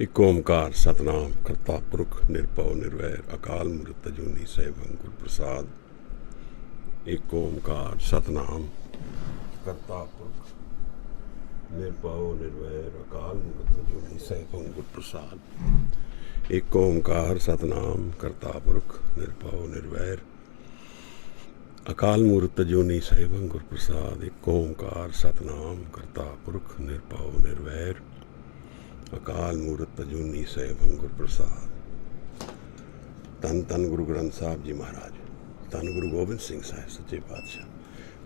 ਇੱਕ ਓਮਕਾਰ ਸਤਨਾਮ ਕਰਤਾ ਪੁਰਖ ਨਿਰਭਉ ਨਿਰਵੈਰ ਅਕਾਲ ਮੂਰਤ ਅਜੂਨੀ ਸੈਭੰ ਗੁਰ ਪ੍ਰਸਾਦ। ਇੱਕ ਓਮਕਾਰ ਸਤਨਾਮ ਕਰਤਾ ਪੁਰਖ ਨਿਰਭਉ ਨਿਰਵੈਰ ਅਕਾਲ ਮੂਰਤ ਅਜੂਨੀ ਸੈਭੰ ਗੁਰ ਪ੍ਰਸਾਦ। ਇੱਕ ਓਮਕਾਰ ਸਤਨਾਮ ਕਰਤਾ ਪੁਰਖ ਨਿਰਭਉ ਨਿਰਵੈਰ ਅਕਾਲ ਮੂਰਤ ਅਜੂਨੀ ਸੈਭੰ ਗੁਰ ਪ੍ਰਸਾਦ। ਇੱਕ ਓਮਕਾਰ ਸਤਨਾਮ ਕਰਤਾ ਪੁਰਖ ਨਿਰਭਉ ਨਿਰਵੈਰ ਅਕਾਲ ਮੂਰਤ ਅਜੂਨੀ ਸੈਭੰ ਗੁਰ ਪ੍ਰਸਾਦ। ਧੰਨ ਧੰਨ ਗੁਰੂ ਗ੍ਰੰਥ ਸਾਹਿਬ ਜੀ ਮਹਾਰਾਜ, ਧੰਨ ਗੁਰੂ ਗੋਬਿੰਦ ਸਿੰਘ ਸਾਹਿਬ ਸੱਚੇ ਪਾਤਸ਼ਾਹ।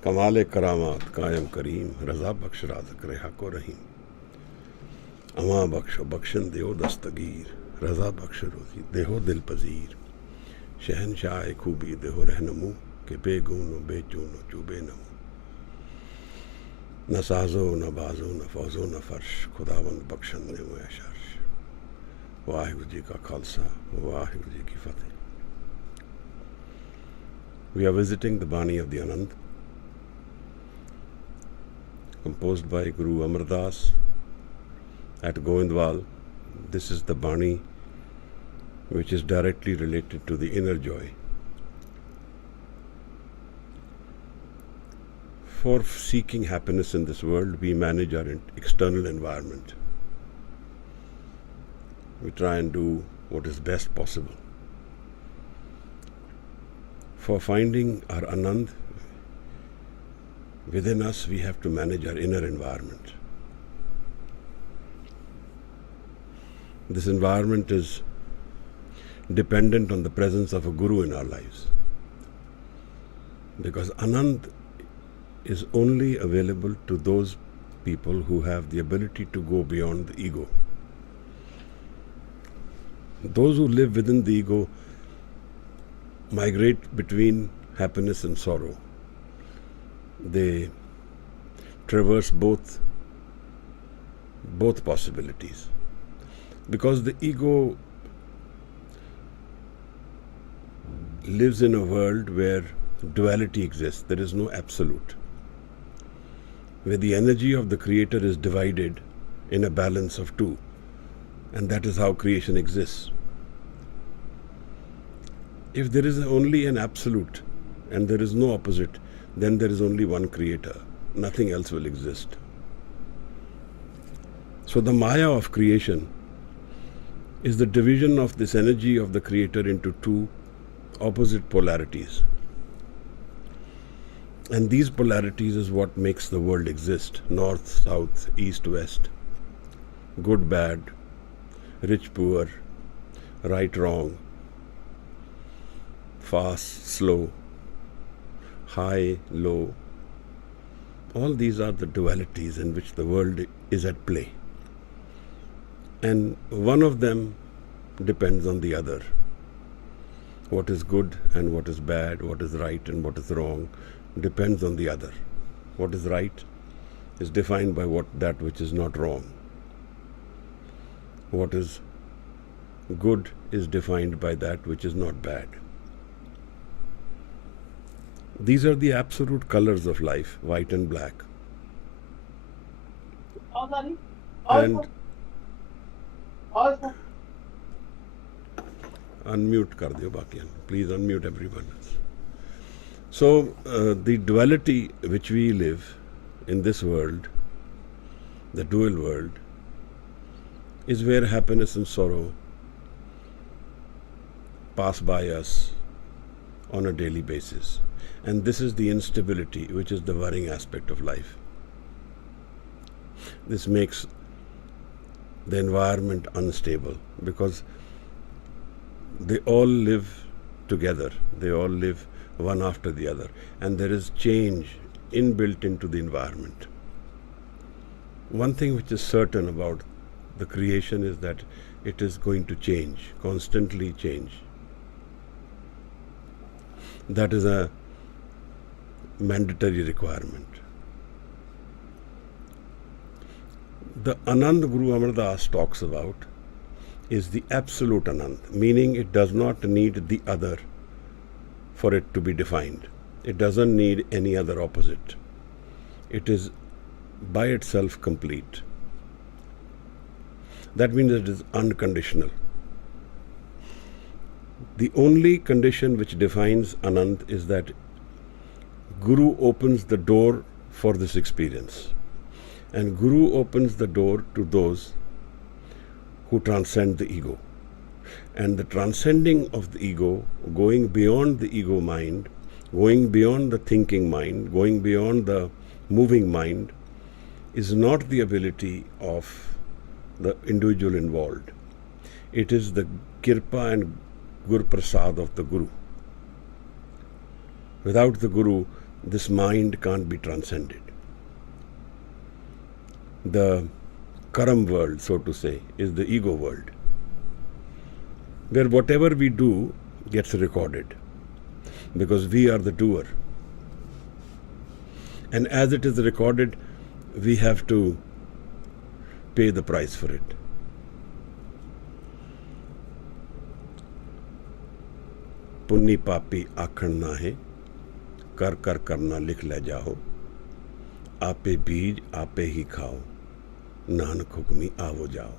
ਕਮਾਲੇ ਕਰਾਮਾਤ ਕਾਇਮ ਕਰੀਮ, ਰਜ਼ਾ ਬਖਸ਼ ਰਾਜ਼ਕ ਰਿਹਾ ਕੋ ਰਹੀਮ। ਅਮਾ ਬਖਸ਼ੋ ਬਖਸ਼ਨ ਦਿਓ ਦਸਤਗੀਰ, रज़ा बख्श रोज़ी देहो दिल पजीर। शहनशाह खूबी देहो रहनमू के बेगूनो बेचूनो चूबे नमू। न साजो न बाजो न फौजो न फर्श खुदावंद बख्शन ने हुआ शर्श वाहिगुरु जी का खालसा वाहिगुरु जी की फतेह. We are visiting the Bani of the Anand, composed by Guru Amardas at Govindwal. This is the Bani which is directly related to the inner joy. For seeking happiness in this world, we manage our external environment. We try and do what is best possible. For finding our Anand within us, we have to manage our inner environment. This environment is dependent on the presence of a Guru in our lives. Because Anand is only available to those people who have the ability to go beyond the ego. Those who live within the ego migrate between happiness and sorrow. They traverse both possibilities. Because the ego lives in a world where duality exists. There is no absolute. Where the energy of the Creator is divided in a balance of two. And that is how creation exists. If there is only an absolute and there is no opposite, then there is only one Creator. Nothing else will exist. So the Maya of creation is the division of this energy of the Creator into two opposite polarities. And these polarities is what makes the world exist. North, south, east, west. Good, bad. Rich, poor. Right, wrong. Fast, slow. High, low. All these are the dualities in which the world is at play. And one of them depends on the other. What is good and what is bad, what is right and what is wrong, depends on the other. What is right is defined by that which is not wrong. What is good is defined by that which is not bad. These are the absolute colors of life, white and black. And unmute kar diyo bakiyan. Please unmute everyone. So the duality which we live in this world, the dual world, is where happiness and sorrow pass by us on a daily basis. And this is the instability, which is the worrying aspect of life. This makes the environment unstable because they all live together. They all live one after the other. And there is change inbuilt into the environment. One thing which is certain about the creation is that it is going to change, constantly change. That is a mandatory requirement. The Anand Guru Amardas talks about is the absolute Anand, meaning it does not need the other for it to be defined. It doesn't need any other opposite. It is by itself complete. That means it is unconditional. The only condition which defines Anand is that Guru opens the door for this experience. And Guru opens the door to those who transcend the ego. And the transcending of the ego, going beyond the ego mind, going beyond the thinking mind, going beyond the moving mind, is not the ability of the individual involved. It is the Kirpa and Gur Prasad of the Guru. Without the Guru, this mind can't be transcended. The Karam world, so to say, is the ego world, where whatever we do gets recorded, because we are the doer. And as it is recorded, we have to pay the price for it. Punni पापी आखण ना है, कर कर करना लिख ले जाओ, आपे बीज आपे ही खाओ, नानक हुक्मी आवो जाओ.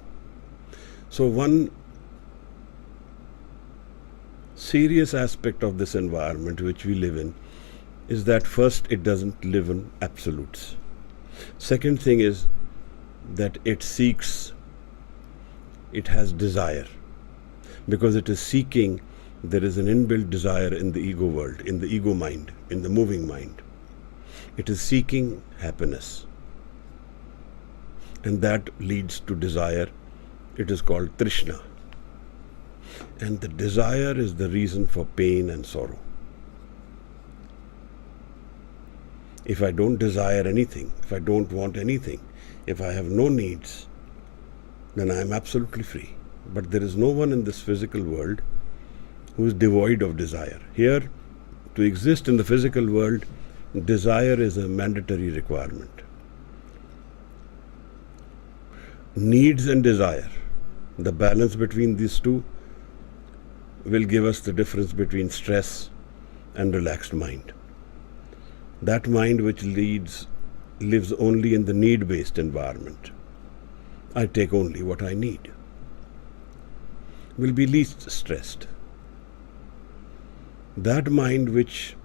So one serious aspect of this environment which we live in is that first, it doesn't live in absolutes. Second thing is that it has desire. Because it is seeking, there is an inbuilt desire in the ego world, in the ego mind, in the moving mind. It is seeking happiness. And that leads to desire. It is called Trishna. And the desire is the reason for pain and sorrow. If I don't desire anything, if I don't want anything, if I have no needs, then I am absolutely free. But there is no one in this physical world who is devoid of desire. Here, to exist in the physical world, desire is a mandatory requirement. Needs and desire, the balance between these two will give us the difference between stress and relaxed mind. That mind which lives only in the need-based environment, I take only what I need, will be least stressed. That mind which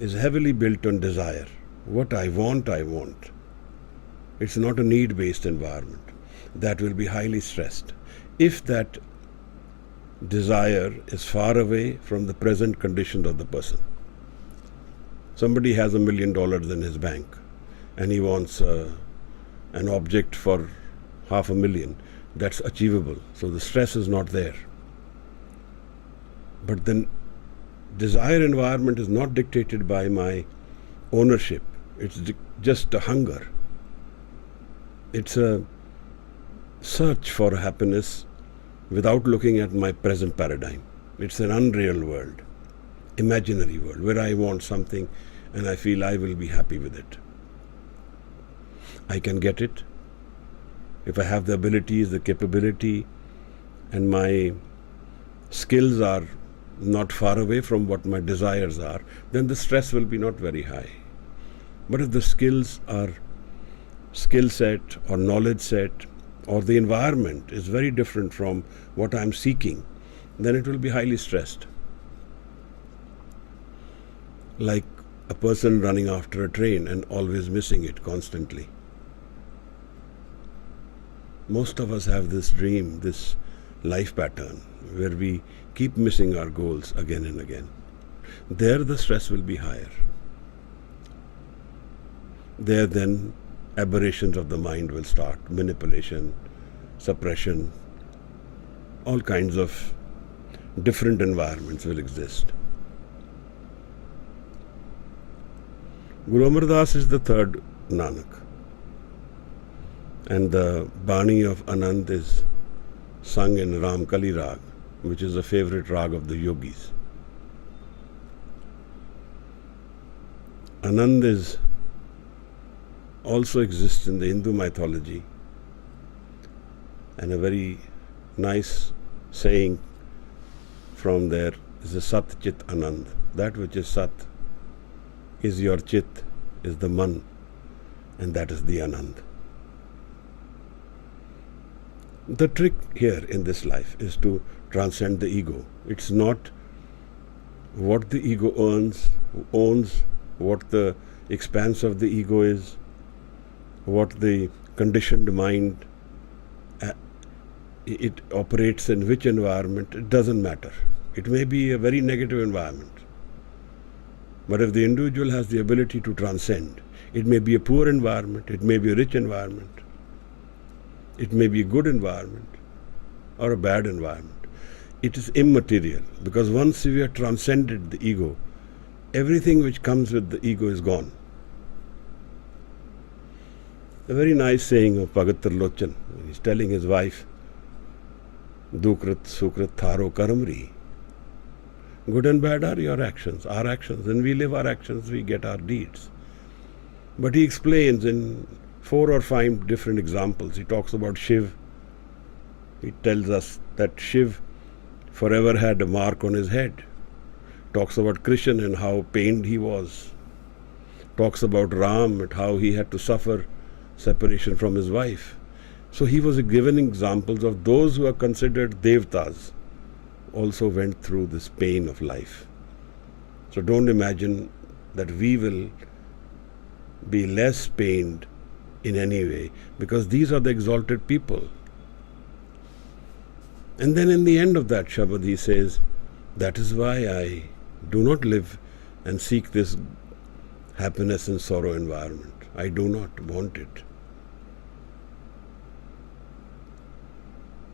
is heavily built on desire, what I want, I want. It's not a need-based environment. That will be highly stressed. If that desire is far away from the present condition of the person. Somebody has $1 million in his bank and he wants an object for $500,000. That's achievable. So the stress is not there. But then desire environment is not dictated by my ownership. It's just a hunger. It's a search for happiness without looking at my present paradigm. It's an unreal world, imaginary world, where I want something and I feel I will be happy with it. I can get it. If I have the abilities, the capability, and my skills are not far away from what my desires are, then the stress will be not very high. But if the skills are skill set or knowledge set or the environment is very different from what I'm seeking, then it will be highly stressed. Like a person running after a train and always missing it constantly. Most of us have this dream, this life pattern, where we keep missing our goals again and again. There the stress will be higher. There then aberrations of the mind will start, manipulation, suppression, all kinds of different environments will exist. Guru Amar Das is the third Nanak, and the Bani of Anand is sung in Ramkali Rag, which is a favorite rag of the yogis. Anand also exists in the Hindu mythology, and a very nice saying from there is the Sat Chit Anand. That which is Sat is your Chit, is the Man, and that is the Anand. The trick here in this life is to transcend the ego. It's not what the ego owns, what the expanse of the ego is, what the conditioned mind, it operates in which environment, it doesn't matter. It may be a very negative environment. But if the individual has the ability to transcend, it may be a poor environment, it may be a rich environment, it may be a good environment or a bad environment. It is immaterial, because once we have transcended the ego, everything which comes with the ego is gone. A very nice saying of Bhagat Lochan, he's telling his wife, Dukrit Sukrit Tharo Karamri. Good and bad are your actions, our actions. When we live our actions, we get our deeds. But he explains in 4 or 5 different examples. He talks about Shiv. He tells us that Shiv forever had a mark on his head. Talks about Krishna and how pained he was. Talks about Ram and how he had to suffer separation from his wife. So he was given examples of those who are considered devtas also went through this pain of life. So don't imagine that we will be less pained in any way, because these are the exalted people. And then in the end of that Shabad he says, that is why I do not live and seek this happiness and sorrow environment. I do not want it.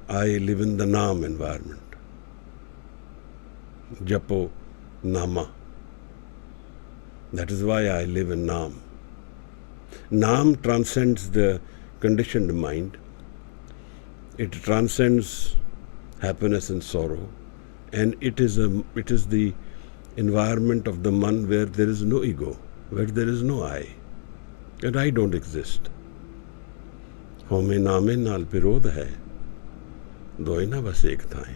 I live in the Naam environment. Japo Nama. That is why I live in Naam. Naam transcends the conditioned mind. It transcends happiness and sorrow. And it is the environment of the man where there is no ego, where there is no I. And I don't exist. Home naame naal pirodh hai. Doye na bas ek thaye.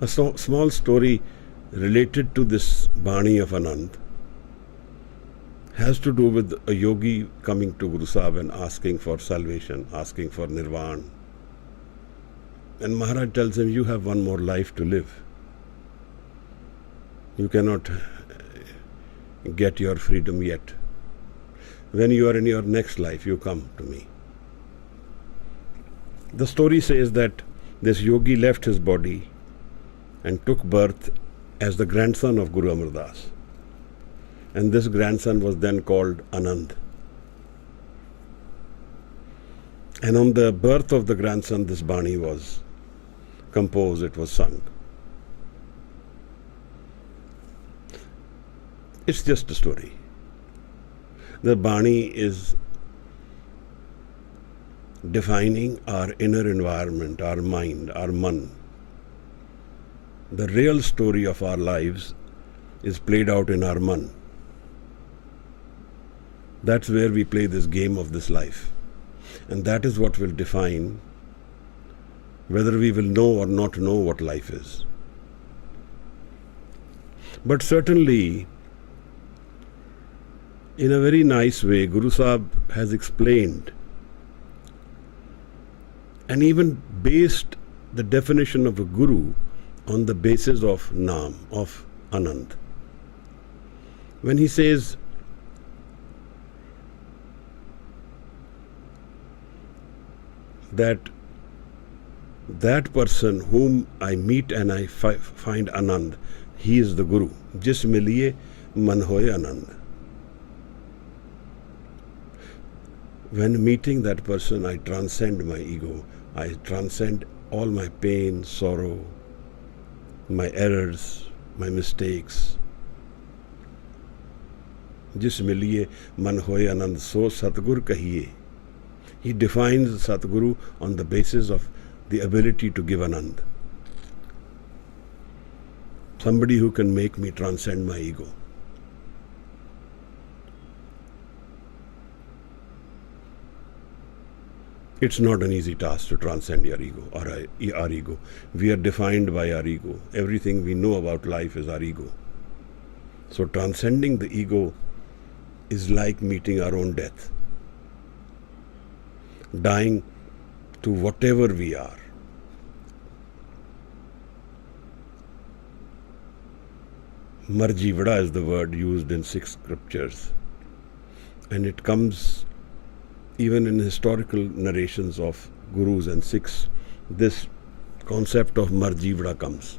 A small story related to this Bani of Anand has to do with a yogi coming to Guru Sahib and asking for salvation, asking for nirvana. And Maharaj tells him, you have one more life to live. You cannot get your freedom yet. When you are in your next life, you come to me. The story says that this yogi left his body and took birth as the grandson of Guru Amar Das. And this grandson was then called Anand. And on the birth of the grandson, this Bani was composed, it was sung. It's just a story. The Bani is defining our inner environment, our mind, our man. The real story of our lives is played out in our man. That's where we play this game of this life. And that is what will define whether we will know or not know what life is. But certainly, in a very nice way, Guru Sahib has explained and even based the definition of a guru on the basis of Naam, of Anand. When he says, that person whom I meet and I find Anand, he is the Guru. Jis miliye man hoye Anand. When meeting that person, I transcend my ego. I transcend all my pain, sorrow, my errors, my mistakes. Jis miliye man hoye Anand, so Satgur kahiye. He defines Satguru on the basis of the ability to give Anand. Somebody who can make me transcend my ego. It's not an easy task to transcend your ego or our ego. We are defined by our ego. Everything we know about life is our ego. So transcending the ego is like meeting our own death. Dying to whatever we are. Marjivada is the word used in 6 scriptures. And it comes even in historical narrations of gurus and Sikhs. This concept of Marjivada comes.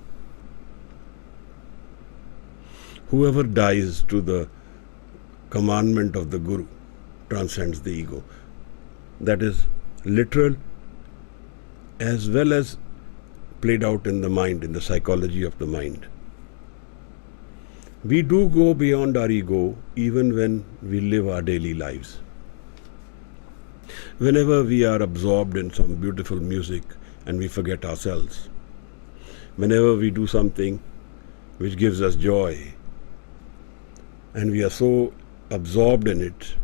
Whoever dies to the commandment of the Guru transcends the ego. That is literal as well as played out in the mind, in the psychology of the mind. We do go beyond our ego even when we live our daily lives. Whenever we are absorbed in some beautiful music and we forget ourselves. Whenever we do something which gives us joy and we are so absorbed in it,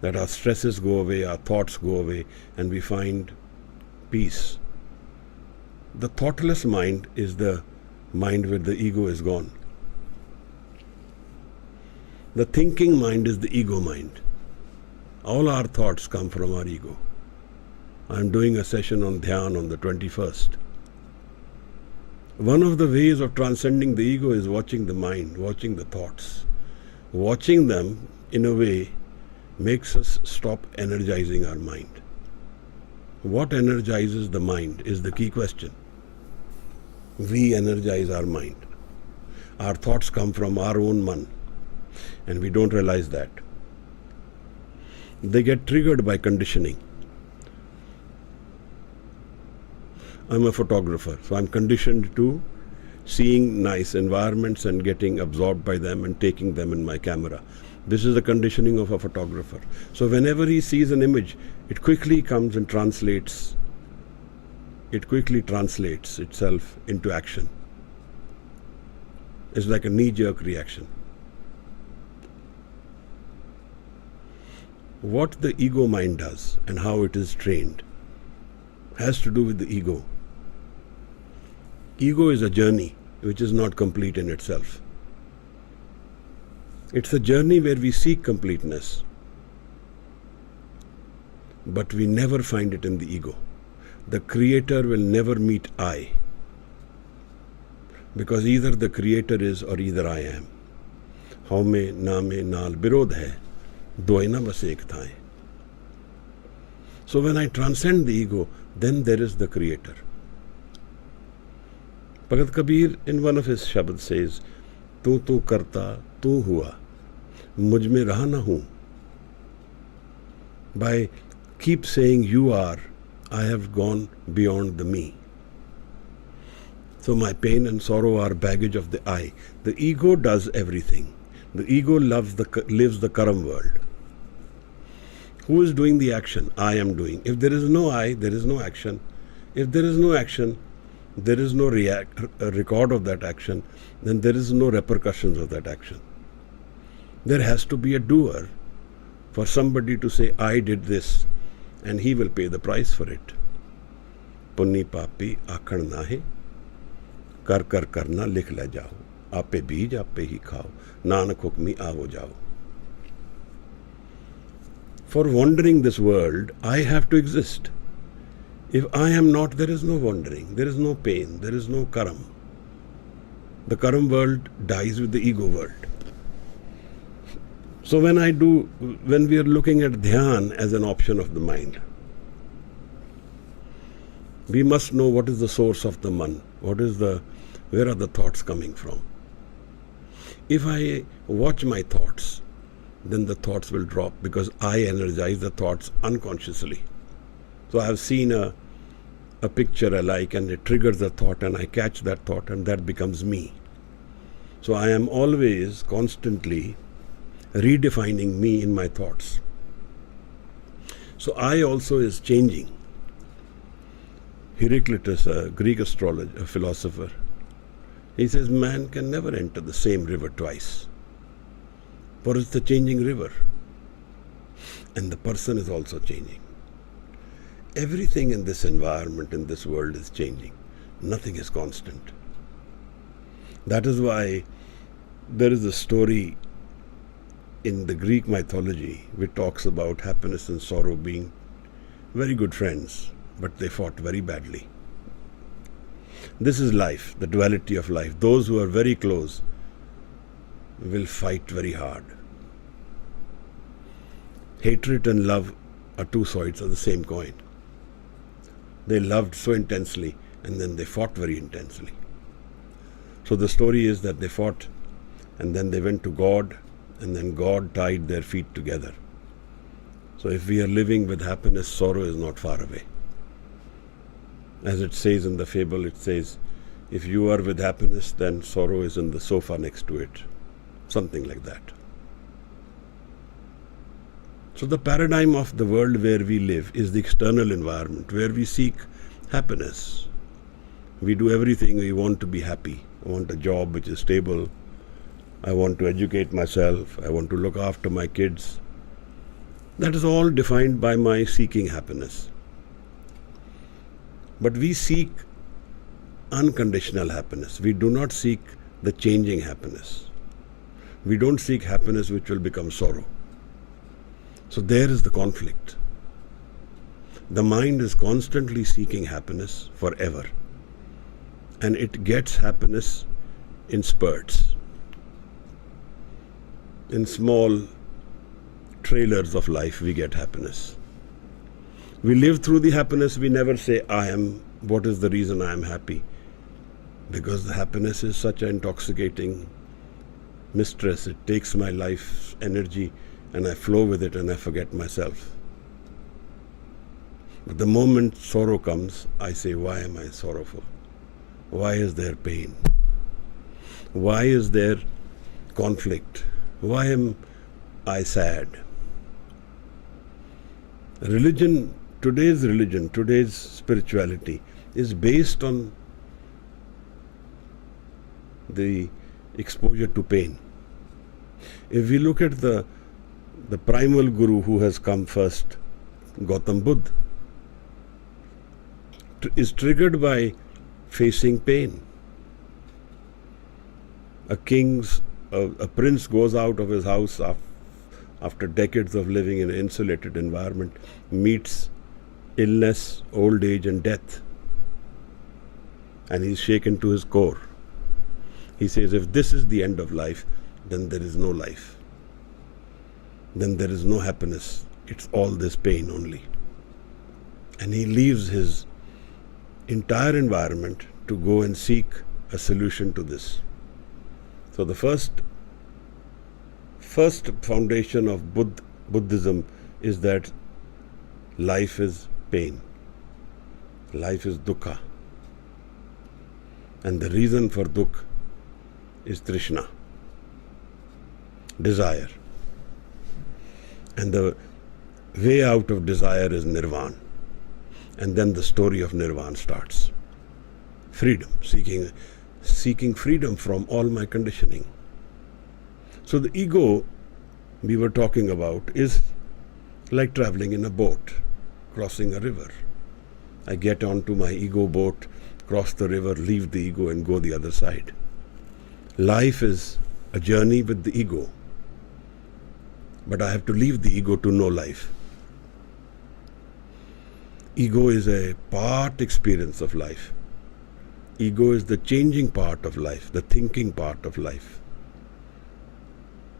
that our stresses go away, our thoughts go away, and we find peace. The thoughtless mind is the mind where the ego is gone. The thinking mind is the ego mind. All our thoughts come from our ego. I'm doing a session on Dhyan on the 21st. One of the ways of transcending the ego is watching the mind, watching the thoughts. Watching them, in a way, makes us stop energizing our mind. What energizes the mind is the key question. We energize our mind. Our thoughts come from our own man, and we don't realize that. They get triggered by conditioning. I'm a photographer, so I'm conditioned to seeing nice environments and getting absorbed by them and taking them in my camera. This is the conditioning of a photographer. So whenever he sees an image, it quickly comes and translates. It quickly translates itself into action. It's like a knee-jerk reaction. What the ego mind does and how it is trained has to do with the ego. Ego is a journey which is not complete in itself. It's a journey where we seek completeness, but we never find it in the ego. The creator will never meet I, because either the creator is or either I am. How me na me naal birodh hai, doy na bas ek thaye. So when I transcend the ego, then there is the creator. Bhagat Kabir in one of his shabad says, Tu karta, tu hua, mujh mein raha na hu. By keep saying you are, I have gone beyond the me. So my pain and sorrow are baggage of the I. The ego does everything. The ego lives the karam world. Who is doing the action? I am doing. If there is no I, there is no action. If there is no action, there is no record of that action, then there is no repercussions of that action. There has to be a doer for somebody to say, I did this, and he will pay the price for it. Punni papi akhan nahe, kar karna likh le jao. Ape beej, ape hi khao. Nanak hukmi aavo jao. For wandering this world, I have to exist. If I am not, there is no wandering, there is no pain, there is no karam. The karam world dies with the ego world. So when we are looking at dhyan as an option of the mind, we must know what is the source of the man, where are the thoughts coming from. If I watch my thoughts, then the thoughts will drop because I energize the thoughts unconsciously. So I have seen a picture I like and it triggers a thought and I catch that thought and that becomes me. So I am always constantly redefining me in my thoughts. So I also is changing. Heraclitus, a Greek astrologer, a philosopher, he says man can never enter the same river twice, for it's the changing river. And the person is also changing. Everything in this environment, in this world is changing. Nothing is constant. That is why there is a story in the Greek mythology which talks about happiness and sorrow being very good friends, but they fought very badly. This is life, the duality of life. Those who are very close will fight very hard. Hatred and love are two sides of the same coin. They loved so intensely and then they fought very intensely. So the story is that they fought and then they went to God and then God tied their feet together. So if we are living with happiness, sorrow is not far away. As it says in the fable, it says, if you are with happiness, then sorrow is in the sofa next to it. Something like that. So the paradigm of the world where we live is the external environment, where we seek happiness. We do everything we want to be happy. We want a job which is stable. I want to educate myself, I want to look after my kids. That is all defined by my seeking happiness. But we seek unconditional happiness. We do not seek the changing happiness. We don't seek happiness which will become sorrow. So there is the conflict. The mind is constantly seeking happiness forever. And it gets happiness in spurts, in small trailers of life we get happiness. We live through the happiness, we never say, what is the reason I am happy? Because the happiness is such an intoxicating mistress. It takes my life's energy and I flow with it and I forget myself. But the moment sorrow comes, I say, why am I sorrowful? Why is there pain? Why is there conflict? Why am I sad? Today's spirituality is based on the exposure to pain. If we look at the primal guru who has come first, Gautam Buddha, is triggered by facing pain. A prince goes out of his house after decades of living in an insulated environment, meets illness, old age and death, and he's shaken to his core. He says, if this is the end of life, then there is no life. Then there is no happiness. It's all this pain only. And he leaves his entire environment to go and seek a solution to this. So the first foundation of Buddhism is that life is pain. Life is dukkha. And the reason for dukkha is trishna, desire. And the way out of desire is nirvana. And then the story of nirvana starts. Freedom, seeking freedom from all my conditioning. So the ego we were talking about is like traveling in a boat, crossing a river. I get onto my ego boat, cross the river, leave the ego and go the other side. Life is a journey with the ego. But I have to leave the ego to know life. Ego is a part experience of life. Ego is the changing part of life, the thinking part of life.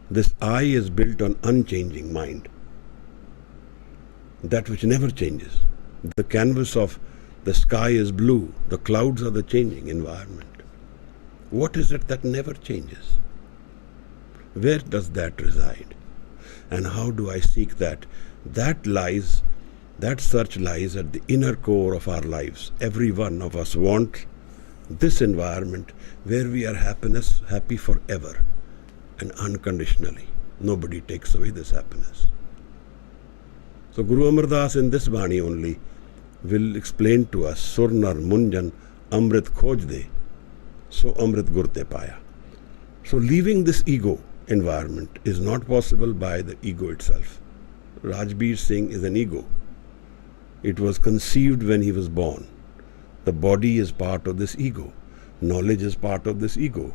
This I is built on unchanging mind, that which never changes. The canvas of the sky is blue, the clouds are the changing environment. What is it that never changes? Where does that reside? And how do I seek that? That search lies at the inner core of our lives. Every one of us wants this environment where we are happy forever and unconditionally. Nobody takes away this happiness. So Guru Amar Das in this Bani only will explain to us, Surnar Munjan Amrit Khoj De, so Amrit Gurte Paya. So leaving this ego environment is not possible by the ego itself. Rajbir Singh is an ego. It was conceived when he was born. The body is part of this ego. Knowledge is part of this ego.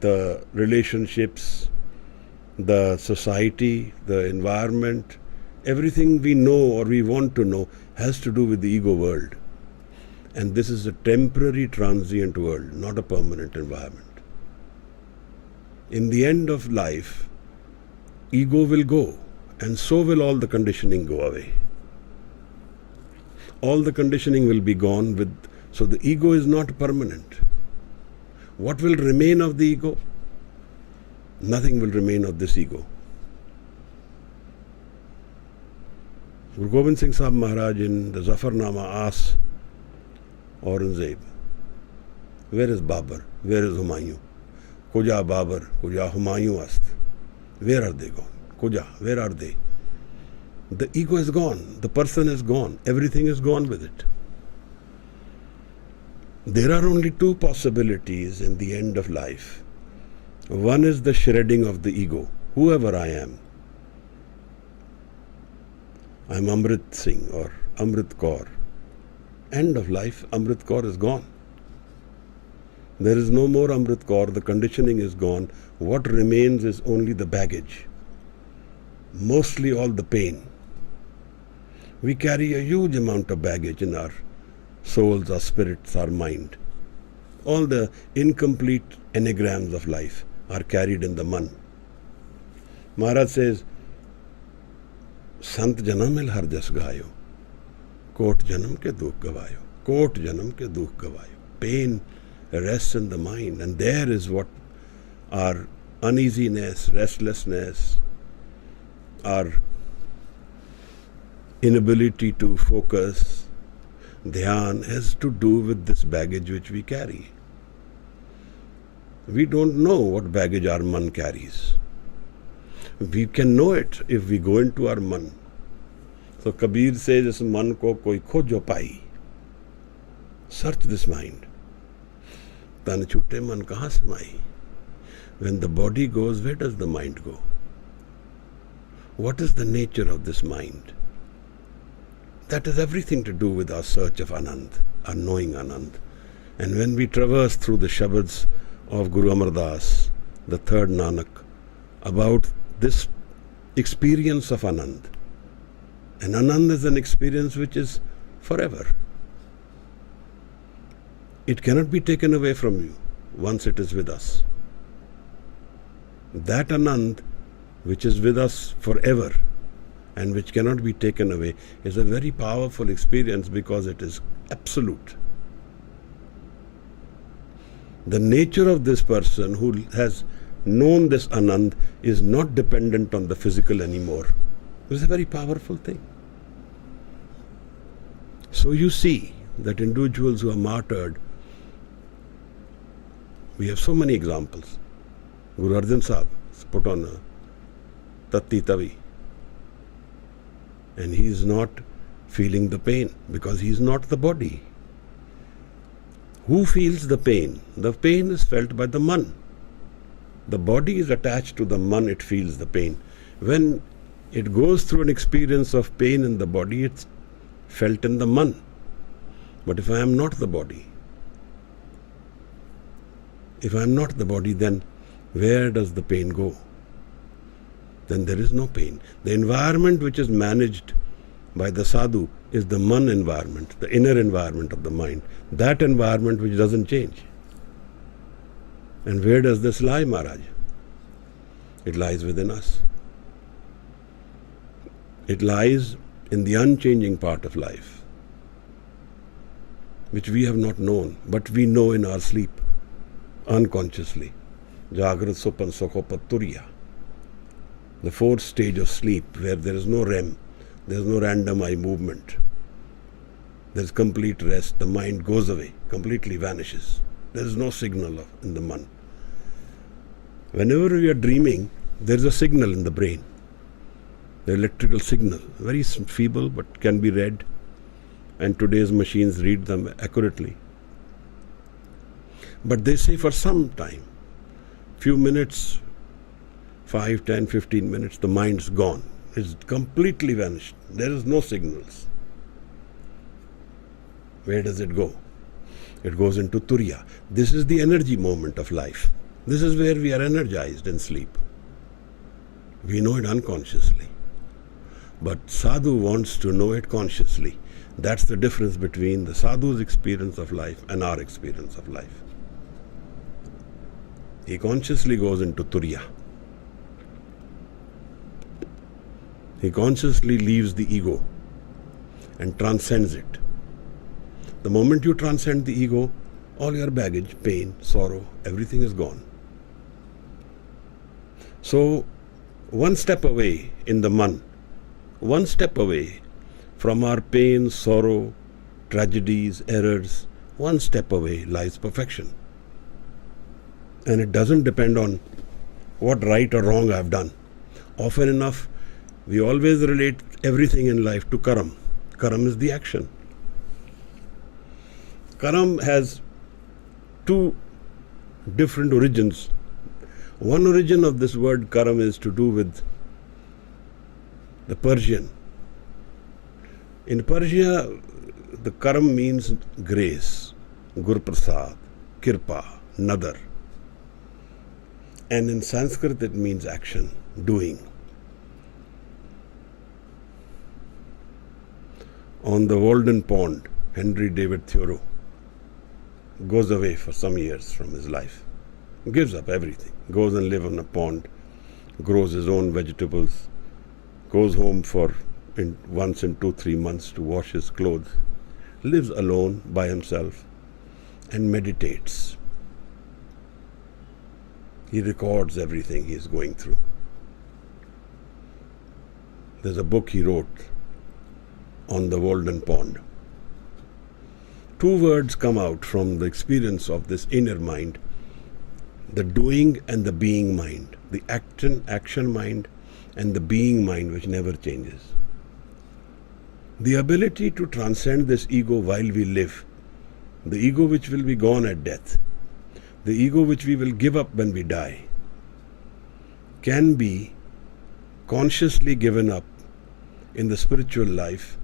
The relationships, the society, the environment, everything we know or we want to know has to do with the ego world. And this is a temporary, transient world, not a permanent environment. In the end of life, ego will go, and so will all the conditioning go away. All the conditioning will be gone so the ego is not permanent. What will remain of the ego? Nothing will remain of this ego. Guru Gobind Singh Sahib Maharaj in the Zafarnama asks Aurangzeb, where is Babur? Where is Humayun? Kuja Babur, Kuja Humayun ast. Where are they gone? Kuja, where are they? The ego is gone. The person is gone. Everything is gone with it. There are only two possibilities in the end of life. One is the shredding of the ego, whoever I am. I'm Amrit Singh or Amrit Kaur. End of life, Amrit Kaur is gone. There is no more Amrit Kaur, the conditioning is gone. What remains is only the baggage, mostly all the pain. We carry a huge amount of baggage in our souls, our spirits, our mind. All the incomplete enneagrams of life are carried in the man. Maharaj says, Sant janam har jas gayo, कोट जन्म के दुख गवायो, coat जन्म के दुख गवायो. Pain rests in the mind, and there is what our uneasiness, restlessness, our inability to focus, dhyan, has to do with this baggage which we carry. We don't know what baggage our man carries. We can know it if we go into our man. So Kabir says, इस मन को कोई खोजो पाई. Search this mind. तन छूटे मन कहाँ समाई. When the body goes, where does the mind go? What is the nature of this mind? That has everything to do with our search of Anand, our knowing Anand. And when we traverse through the Shabads of Guru Amar Das, the third Nanak, about this experience of Anand. And Anand is an experience which is forever. It cannot be taken away from you once it is with us. That Anand which is with us forever and which cannot be taken away is a very powerful experience because it is absolute. The nature of this person who has known this Anand is not dependent on the physical anymore. It's a very powerful thing. So you see that individuals who are martyred, we have so many examples. Guru Arjan Sahib is put on a tatti tavi, and he is not feeling the pain because he is not the body. Who feels the pain? The pain is felt by the man. The body is attached to the man, it feels the pain. When it goes through an experience of pain in the body, it's felt in the man. But if I am not the body, then where does the pain go? Then there is no pain. The environment which is managed by the sadhu is the man environment, the inner environment of the mind. That environment which doesn't change. And where does this lie, Maharaj? It lies within us. It lies in the unchanging part of life, which we have not known, but we know in our sleep, unconsciously. Jagrat Supan Sokopat Turiya. The fourth stage of sleep, where there is no REM, there is no random eye movement. There is complete rest. The mind goes away, completely vanishes. There is no signal in the man. Whenever we are dreaming, there is a signal in the brain. The electrical signal, very feeble but can be read, and today's machines read them accurately. But they say for some time, few minutes, 5, 10, 15 minutes, the mind's gone. It's completely vanished. There is no signals. Where does it go? It goes into Turiya. This is the energy moment of life. This is where we are energized in sleep. We know it unconsciously. But sadhu wants to know it consciously. That's the difference between the sadhu's experience of life and our experience of life. He consciously goes into Turiya. He consciously leaves the ego and transcends it. The moment you transcend the ego, all your baggage, pain, sorrow, everything is gone. So, one step away in the man, one step away from our pain, sorrow, tragedies, errors, one step away lies perfection. And it doesn't depend on what right or wrong I've done. Often enough, we always relate everything in life to karam. Karam is the action. Karam has two different origins. One origin of this word karam is to do with the Persian. In Persia, the karam means grace, Gur Prasad, Kirpa, Nadar. And in Sanskrit it means action, doing. On the Walden Pond, Henry David Thoreau goes away for some years from his life, gives up everything, goes and lives on a pond, grows his own vegetables, goes home for once in 2-3 months to wash his clothes, lives alone by himself and meditates. He records everything he is going through. There's a book he wrote on the Walden Pond. 2 words come out from the experience of this inner mind, the doing and the being mind, the action mind and the being mind which never changes. The ability to transcend this ego while we live, the ego which will be gone at death, the ego which we will give up when we die, can be consciously given up in the spiritual life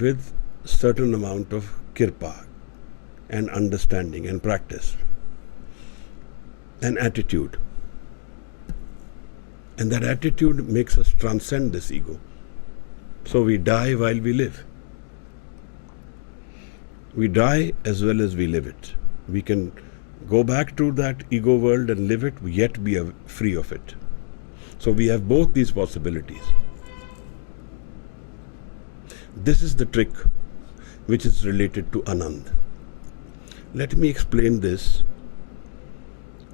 with certain amount of kirpa and understanding and practice and attitude. And that attitude makes us transcend this ego. So we die while we live. We die as well as we live it. We can go back to that ego world and live it, yet be free of it. So we have both these possibilities. This is the trick which is related to Anand. Let me explain this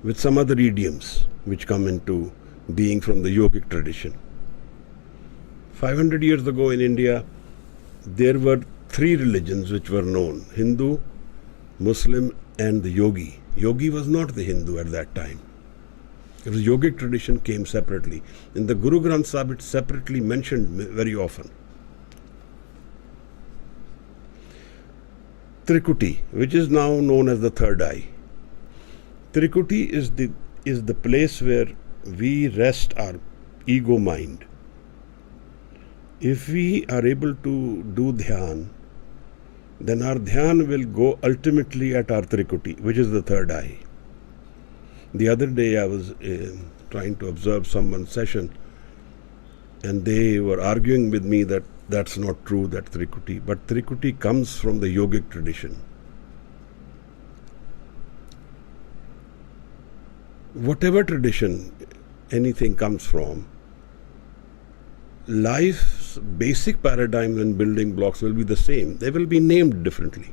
with some other idioms which come into being from the yogic tradition. 500 years ago in India, there were 3 religions which were known: Hindu, Muslim and the Yogi. Yogi was not the Hindu at that time. The yogic tradition came separately. In the Guru Granth Sahib it's separately mentioned very often. Trikuti, which is now known as the third eye. Trikuti is the place where we rest our ego mind. If we are able to do dhyan, then our dhyan will go ultimately at our Trikuti, which is the third eye. The other day I was trying to observe someone's session and they were arguing with me that that's not true, that Trikuti. But Trikuti comes from the yogic tradition. Whatever tradition anything comes from, life's basic paradigms and building blocks will be the same. They will be named differently.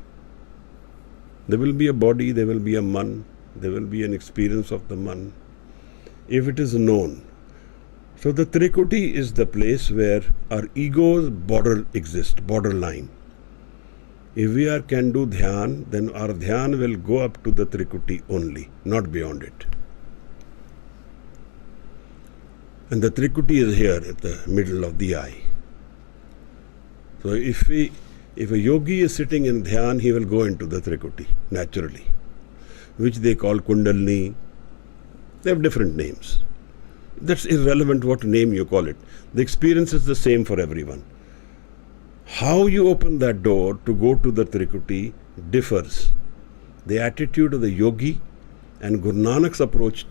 There will be a body, there will be a man, there will be an experience of the man, if it is known. So the Trikuti is the place where our ego's border exists, borderline. If we can do dhyan, then our dhyan will go up to the Trikuti only, not beyond it. And the Trikuti is here at the middle of the eye. So if a yogi is sitting in dhyan, he will go into the Trikuti naturally, which they call Kundalini. They have different names. That's irrelevant what name you call it. The experience is the same for everyone. How you open that door to go to the Trikuti differs. The attitude of the yogi and Guru Nanak's approach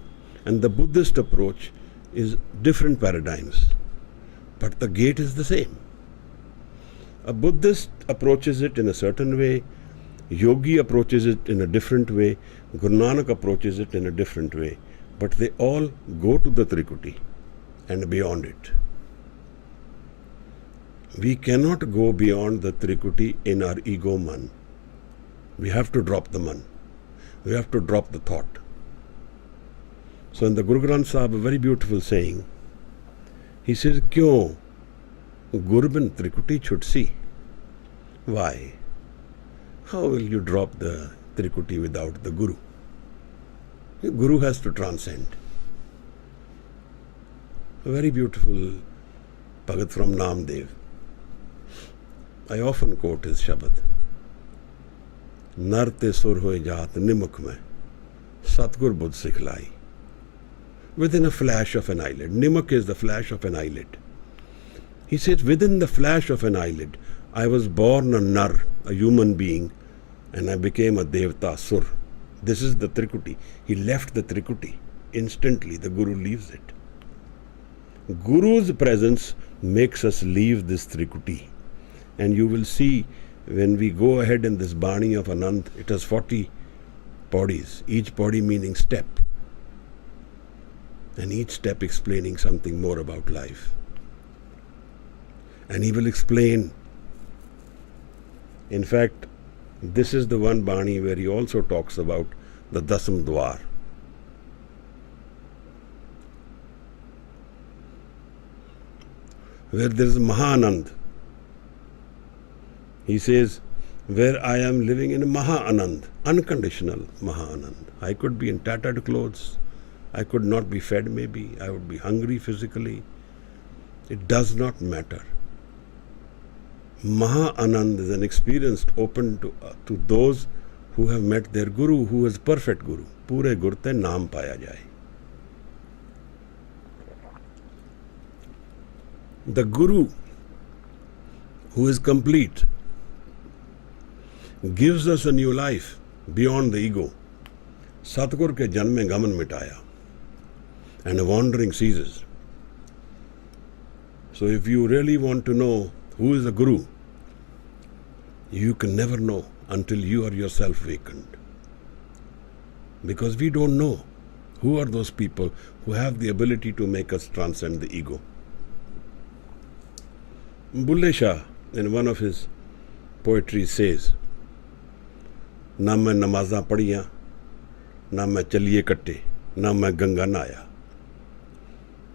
and the Buddhist approach is different paradigms. But the gate is the same. A Buddhist approaches it in a certain way, yogi approaches it in a different way, Guru Nanak approaches it in a different way. But they all go to the Trikuti and beyond it. We cannot go beyond the Trikuti in our ego man. We have to drop the man. We have to drop the thought. So in the Guru Granth Sahib, a very beautiful saying, he says, "Kyon Gurbin Trikuti should see." Why? How will you drop the Trikuti without the Guru? The Guru has to transcend. A very beautiful Bhagat from Namdev. I often quote his Shabad. Nar te sur hoye jaat nimukh mein, Satgur Budh sikhlai. within a flash of an eyelid. Nimak is the flash of an eyelid. He says, within the flash of an eyelid, I was born a nar, a human being, and I became a devta, sur. This is the Trikuti. He left the Trikuti. Instantly, the Guru leaves it. Guru's presence makes us leave this Trikuti. And you will see, when we go ahead in this Bani of Anand, it has 40 Pauris, each Pauri meaning step. And each step explaining something more about life. And he will explain. In fact, this is the one Bani where he also talks about the Dasam Dwar. Where there is Mahanand. He says, where I am living in Maha-Anand, unconditional Maha-Anand. I could be in tattered clothes. I could not be fed maybe. I would be hungry physically. It does not matter. Maha-Anand is an experience open to those who have met their Guru, who is perfect Guru. Pure Gurte naam paya jaye. The Guru, who is complete, gives us a new life beyond the ego. Satgur ke jan mein gaman mitaya, and a wandering ceases. So if you really want to know who is the Guru, you can never know until you are yourself vacant. Because we don't know who are those people who have the ability to make us transcend the ego. Bulle Shah, in one of his poetry, says, ना मैं नमाज़ां पढ़ियाँ, ना मैं चलिए कट्टे, ना मैं गंगा नहाया.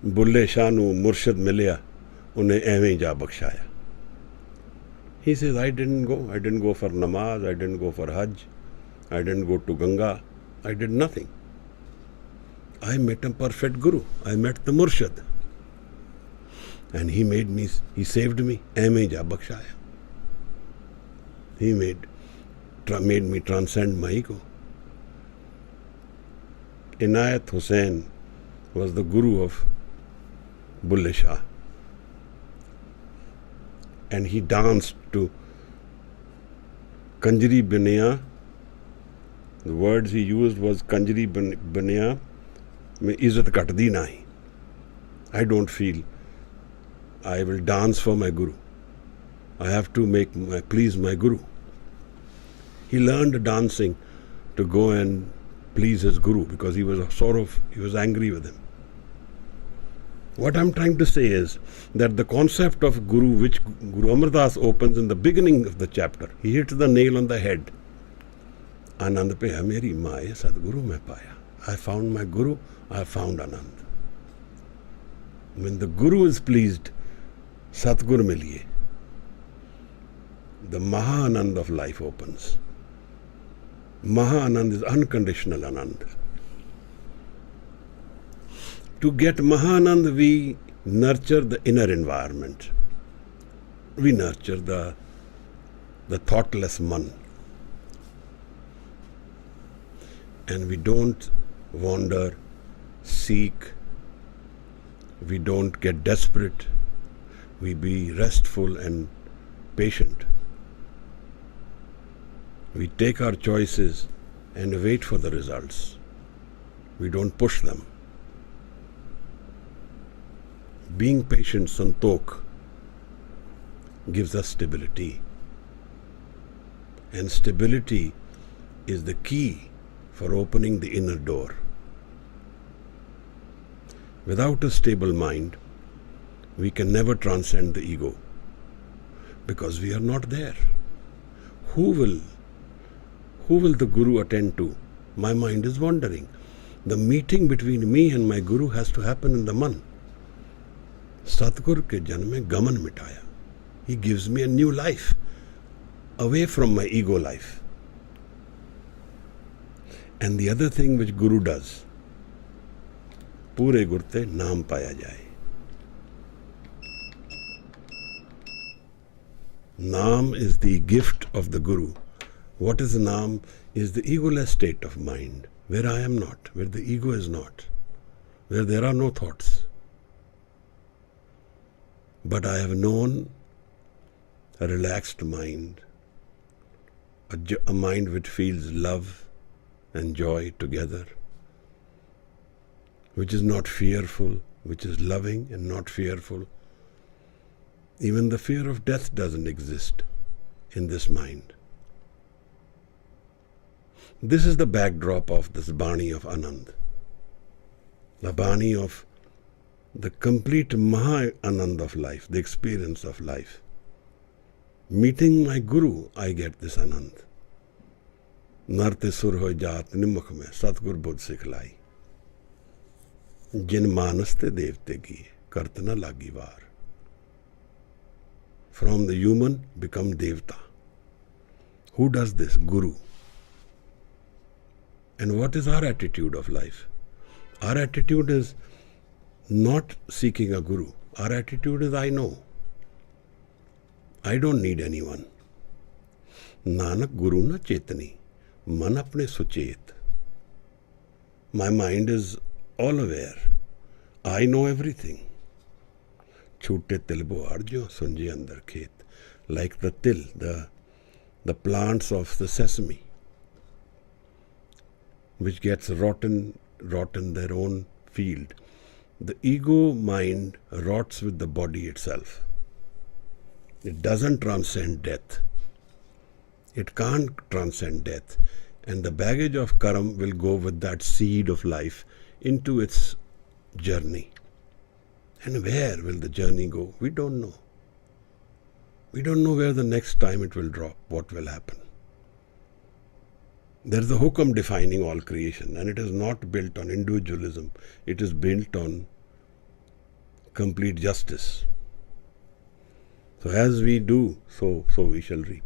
बुल्ले शाह नूं मुर्शद मिलिया, उन्हें एवें ही जा बख्शाया. He says, I didn't go for namaz, I didn't go for Hajj, I didn't go to Ganga, I did nothing. I met a perfect Guru, I met the Murshid. And he saved me, एवें ही जा बख्शाया. He made me transcend my ego. Inayat Hussain was the Guru of Bulle Shah. And he danced to Kanjri Baniya. The words he used was Kanjri Baniya, mein izzat katdi nahi. I don't feel I will dance for my Guru. I have to please my Guru. He learned dancing to go and please his Guru because he was angry with him. What I'm trying to say is that the concept of Guru, which Guru Amar Das opens in the beginning of the chapter, he hits the nail on the head. Anand pe hai meri maaye Sadguru mein paya. I found my Guru, I found Anand. When the Guru is pleased, Satgur miliye. The Maha-Anand of life opens. Maha-Anand is unconditional Anand. To get Maha-Anand, we nurture the inner environment. We nurture the thoughtless man. And we don't wander, seek. We don't get desperate. We be restful and patient. We take our choices and wait for the results. We don't push them. Being patient, santok, gives us stability. And stability is the key for opening the inner door. Without a stable mind, we can never transcend the ego because we are not there. Who will the Guru attend to? My mind is wandering. The meeting between me and my Guru has to happen in the man. Satgur ke jan mein gaman mitaya. He gives me a new life away from my ego life. And the other thing which Guru does, pure gurte naam paya jaye. Naam is the gift of the Guru. What is Naam? Is the egoless state of mind, where I am not, where the ego is not, where there are no thoughts. But I have known a relaxed mind, a mind which feels love and joy together, which is not fearful, which is loving and not fearful. Even the fear of death doesn't exist in this mind. This is the backdrop of this Bani of Anand, the Bani of the complete Maha Anand of life, the experience of life. Meeting my Guru, I get this Anand. Narte sur hoy jaat nimukh mein Satgur Buddh sikhlai. Jin manaste devte ki kart na lagi var. From the human become Devta. Who does this? Guru. And what is our attitude of life? Our attitude is not seeking a Guru. Our attitude is I know. I don't need anyone. Nanak Guru na chetani. Man apne suchet. My mind is all aware. I know everything. Chute tilbo arjo sunji andar khet. Like the til, the plants of the sesame, which gets rotten their own field. The ego mind rots with the body itself. It doesn't transcend death. It can't transcend death. And the baggage of karam will go with that seed of life into its journey. And where will the journey go? We don't know. We don't know where the next time it will drop, what will happen. There is a hukam defining all creation, and it is not built on individualism. It is built on complete justice. So as we do, so we shall reap.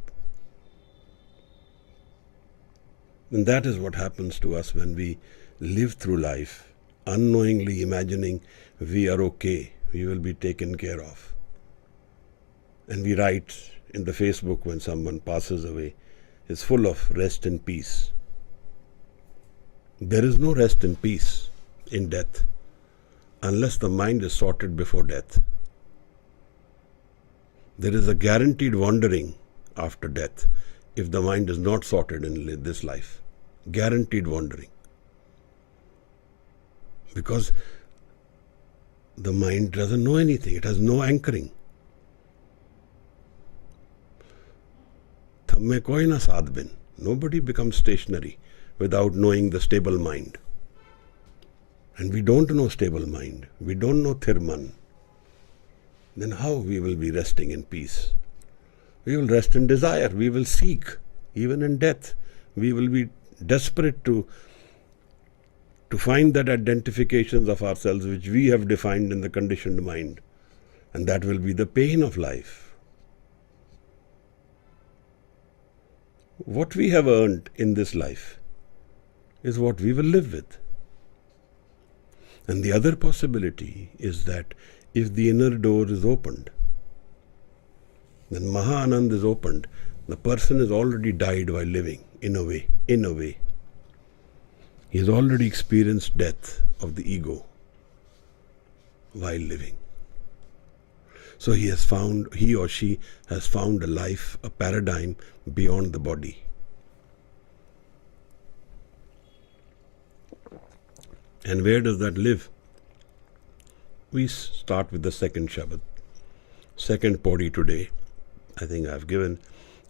And that is what happens to us when we live through life, unknowingly imagining we are okay, we will be taken care of. And we write in the Facebook when someone passes away, is full of rest and peace. There is no rest and peace in death unless the mind is sorted before death. There is a guaranteed wandering after death if the mind is not sorted in this life. Guaranteed wandering. Because the mind doesn't know anything. It has no anchoring. Thamme koi na saadh bin. Nobody becomes stationary without knowing the stable mind. And we don't know stable mind. We don't know thirman. Then how we will be resting in peace? We will rest in desire. We will seek. Even in death, we will be desperate to find that identifications of ourselves which we have defined in the conditioned mind. And that will be the pain of life. What we have earned in this life is what we will live with. And the other possibility is that if the inner door is opened, then Maha Anand is opened, the person has already died while living, in a way. He has already experienced death of the ego while living. So he or she has found a life, a paradigm beyond the body. And where does that live? We start with the second Shabad, second Pauri today. I think I've given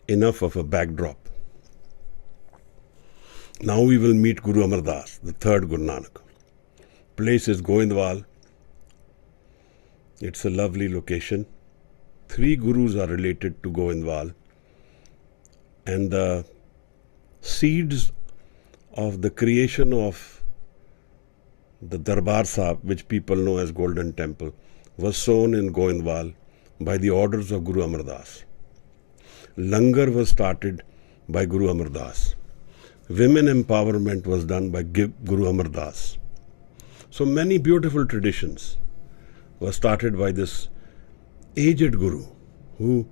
enough of a backdrop. Now we will meet Guru Amardas, the third Guru Nanak. Place is Goindwal. It's a lovely location. 3 gurus are related to Goindwal. And the seeds of the creation of the Darbar Sahib, which people know as Golden Temple, was sown in Goindwal by the orders of Guru Amardas. Langar was started by Guru Amardas. Women empowerment was done by Guru Amardas. So many beautiful traditions were started by this aged Guru, who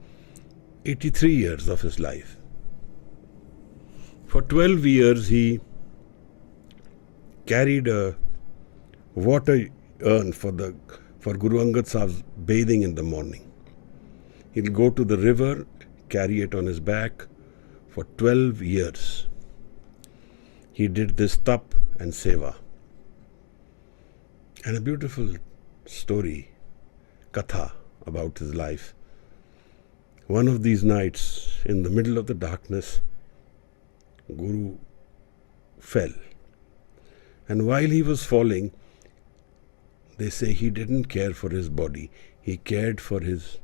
83 years of his life. For 12 years he carried a water urn for Guru Angad Sahib's bathing in the morning. He'll go to the river, carry it on his back for 12 years. He did this tap and seva. And a beautiful story, katha about his life. One of these nights, in the middle of the darkness, Guru fell. And while he was falling, they say he didn't care for his body. He cared for his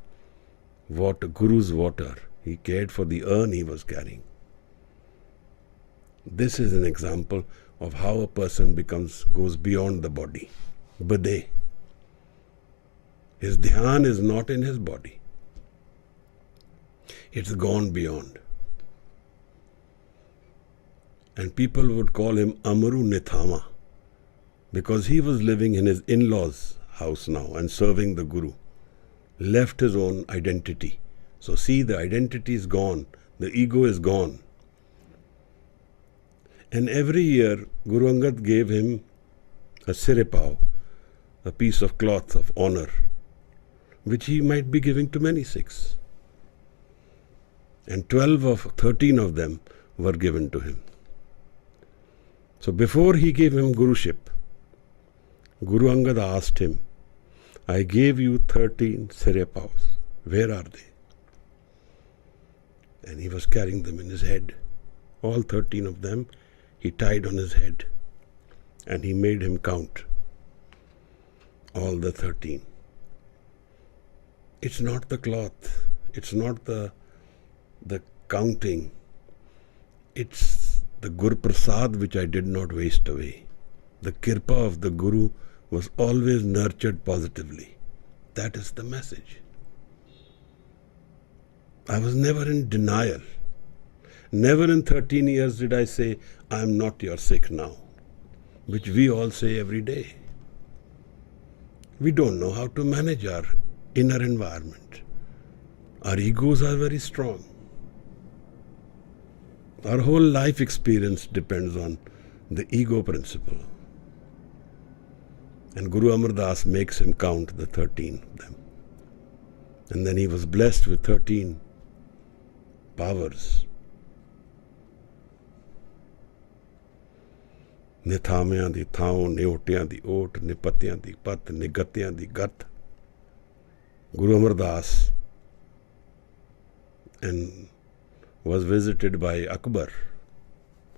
water, Guru's water. He cared for the urn he was carrying. This is an example of how a person goes beyond the body. Bade. His dhyan is not in his body. It's gone beyond. And people would call him Amaru Nithama, because he was living in his in-laws' house now and serving the Guru. Left his own identity. So see, the identity is gone. The ego is gone. And every year, Guru Angad gave him a siripao, a piece of cloth of honor, which he might be giving to many Sikhs. And 13 of them were given to him. So before he gave him Guruship, Guru Angad asked him, I gave you 13 siripaos. Where are they? And he was carrying them in his head. All 13 of them he tied on his head. And he made him count all the 13. It's not the cloth. It's not the counting. It's the Gur Prasad which I did not waste away. The kirpa of the Guru was always nurtured positively. That is the message. I was never in denial. Never in 13 years did I say, I am not your Sikh now, which we all say every day. We don't know how to manage our inner environment. Our egos are very strong. Our whole life experience depends on the ego principle. And Guru Amar Das makes him count the 13 of them. And then he was blessed with 13 powers. Nithamyan di thaon, neotyan di ot, nipatyan di pat, nigatyan di gat. Guru Amar Das and was visited by Akbar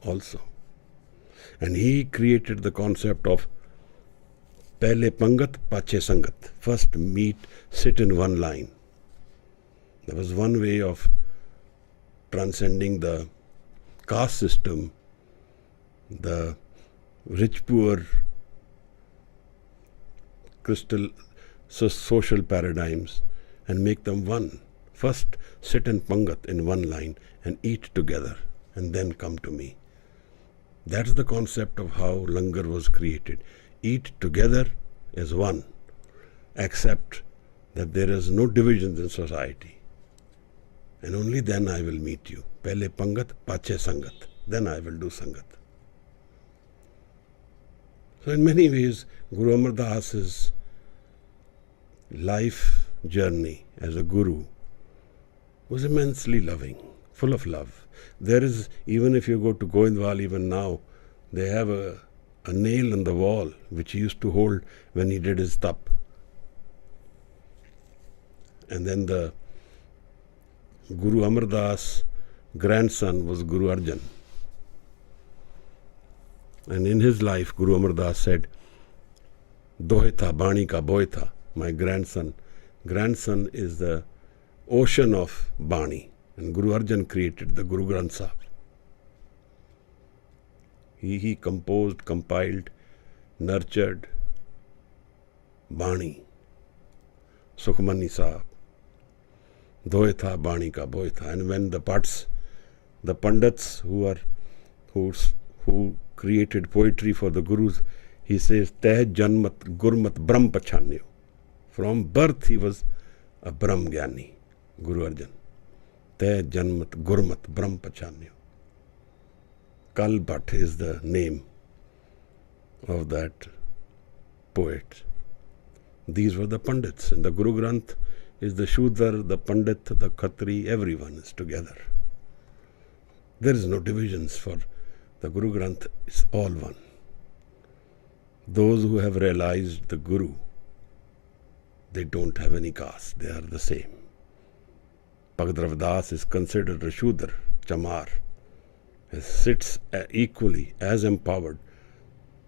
also. And he created the concept of Pehle Pangat, Pache Sangat. First meet, sit in one line. There was one way of transcending the caste system, the rich-poor crystal social paradigms, and make them one. First sit in Pangat in one line and eat together and then come to me. That's the concept of how Langar was created. Eat together as one. Accept that there is no divisions in society. And only then I will meet you. Pehle Pangat, Pache Sangat. Then I will do Sangat. So in many ways, Guru Amar Das's life journey as a guru was immensely loving, full of love. There is, even if you go to Goindwal even now, they have a nail in the wall which he used to hold when he did his tap. And then the Guru Amar Das grandson was Guru Arjan. And in his life, Guru Amar Das said, Dohe tha, Bani ka boy tha. My grandson. Grandson is the ocean of Bani. And Guru Arjan created the Guru Granth Sahib. He composed, compiled, nurtured Bani. Sukhmani Sahib. Dohe tha, Bani ka boy tha. And when the Pandits who created poetry for the Gurus, he says, Teh Janmat Gurmat Brahm Pachanyo. From birth he was a Brahm Gyani, Guru Arjan. Teh Janmat Gurmat Brahm Pachanyo. Kal Bhatt is the name of that poets. These were the Pandits. In the Guru Granth is the Shudra, the Pandit, the Khatri, everyone is together. There is no divisions for the Guru Granth, is all one. Those who have realized the Guru, they don't have any caste, they are the same. Bhagat Ravidas is considered a Shudra, Chamar. He sits equally as empowered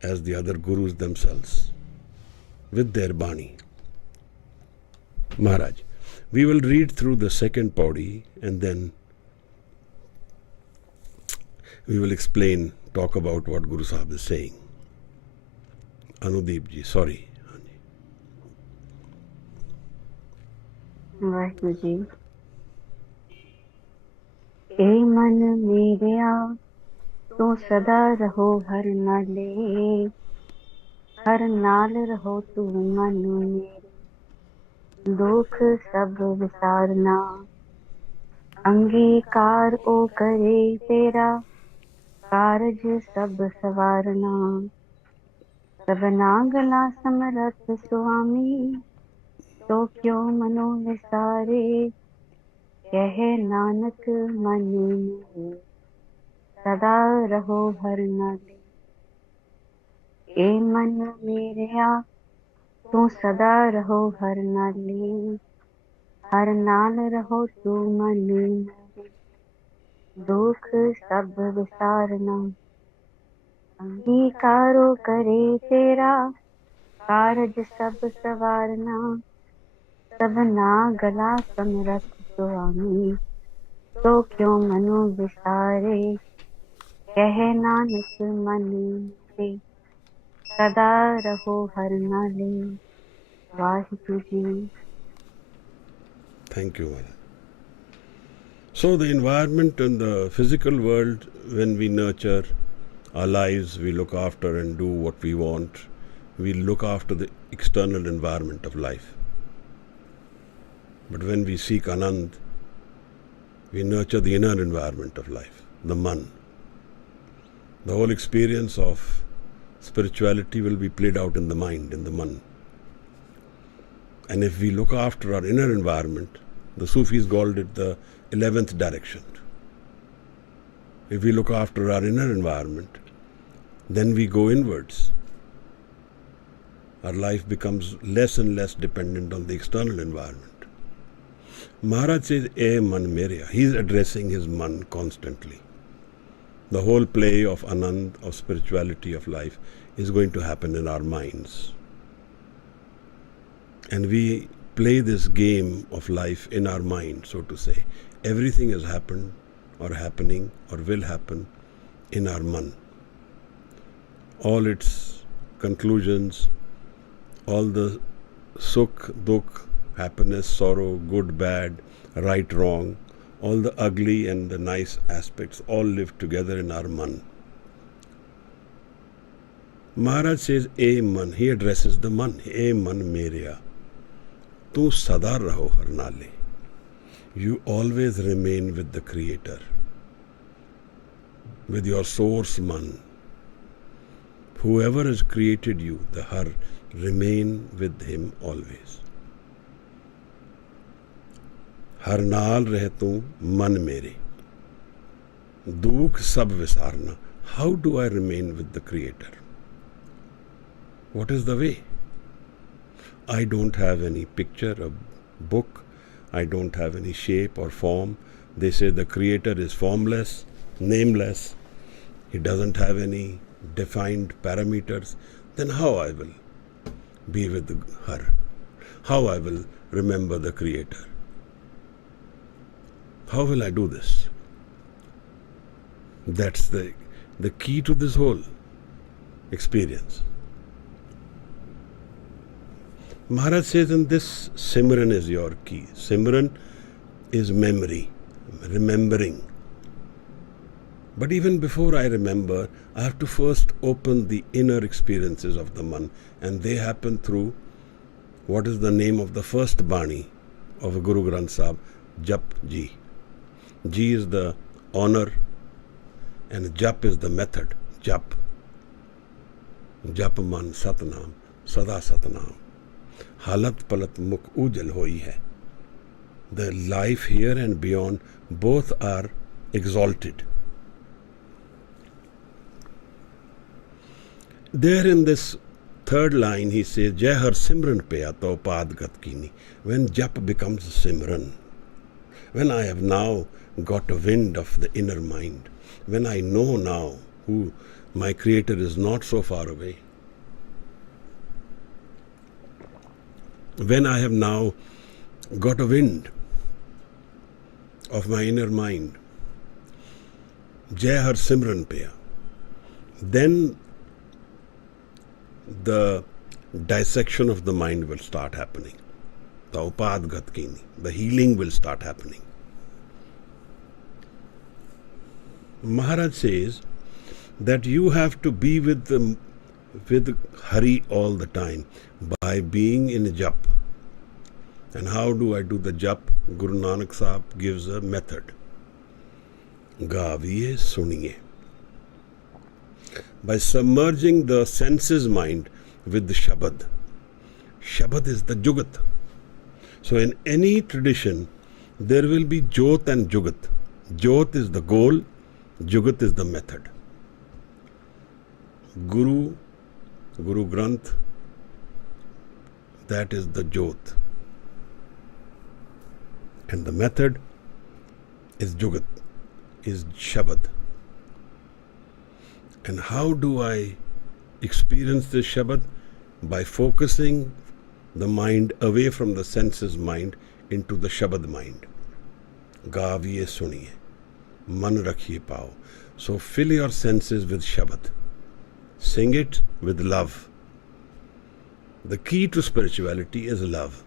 as the other Gurus themselves with their Bani. Maharaj, we will read through the second Pauri and then we will explain, talk about what Guru Sahib is saying. Anudeep ji, sorry. Waheguru ji. ए मन मेरिया तू सदा रहो हर नाले, हर नाल रहो तू मन मेरे, दुख सब विसारना, अंगीकार ओ करे तेरा, कारज सब सवारना, सबना गला समरथ स्वामी, तो क्यों मनो विसारे, कहे नानक मन मेरे, सदा रहो हर नाले। ए मन मेरेया तू सदा रहो हर नाले, हर नाल रहो तू मन मेरे, दुख सब विसारना, अंगीकारो करे तेरा, कारज सब सवारना, सबना गला समरथ स्वामी, तो क्यों मनो विसारे, कहे नानक मन मेरे, सदा रहो हर नाले। Waheguru ji. Thank you, Maharaj. So the environment in the physical world, when we nurture our lives, we look after and do what we want, we look after the external environment of life. But when we seek Anand, we nurture the inner environment of life, the Man. The whole experience of spirituality will be played out in the mind, in the Man. And if we look after our inner environment, the Sufis called it the 11th direction. If we look after our inner environment, then we go inwards. Our life becomes less and less dependent on the external environment. Maharaj says, "Eh man mereya." He is addressing his man constantly. The whole play of Anand, of spirituality, of life, is going to happen in our minds. And we play this game of life in our mind, so to say. Everything has happened, or happening, or will happen in our man. All its conclusions, all the sukh, dukh, happiness, sorrow, good, bad, right, wrong, all the ugly and the nice aspects all live together in our man. Maharaj says, "E man," he addresses the man, "E man mereya, tu sada raho har nale." You always remain with the Creator, with your source man. Whoever has created you, the Har, remain with him always. हर नाल रहे तू मन मेरे, दुख सब विसारना. How do I remain with the Creator? What is the way? I don't have any picture, a book. I don't have any shape or form. They say the Creator is formless, nameless. He doesn't have any defined parameters. Then how I will be with her? How I will remember the Creator? How will I do this? That's the key to this whole experience. Maharaj says in this, Simran is your key. Simran is memory, remembering. But even before I remember, I have to first open the inner experiences of the Man, and they happen through what is the name of the first Bani of Guru Granth Sahib, Jap Ji. Ji is the honor and Jap is the method. Jap. Jap man Satnam. सदा सतनाम, हालत पलत मुख उजल होई है. The life here and beyond both are exalted. There in this third line he says, Jai Har Simran Paya To Pad Gat Kini. When Jap becomes Simran, when I have now got a wind of the inner mind, when I know now who my Creator is not so far away, when I have now got a wind of my inner mind, Jai Har Simran Paya, then the dissection of the mind will start happening. The upad gat kini, the healing will start happening. Maharaj says that you have to be with Hari all the time by being in jap. And how do I do the jap? Guru Nanak Sahib gives a method. Gaviye suniye. By submerging the senses mind with the Shabad. Shabad is the Jugat. So in any tradition, there will be Jot and Jugat. Jot is the goal, Jugat is the method. Guru Granth, that is the Jot. And the method is Jugat, is Shabad. And how do I experience this Shabad? By focusing the mind away from the senses mind into the Shabad mind. Gaviye suniye, man rakhiye pao. So fill your senses with Shabad. Sing it with love. The key to spirituality is love.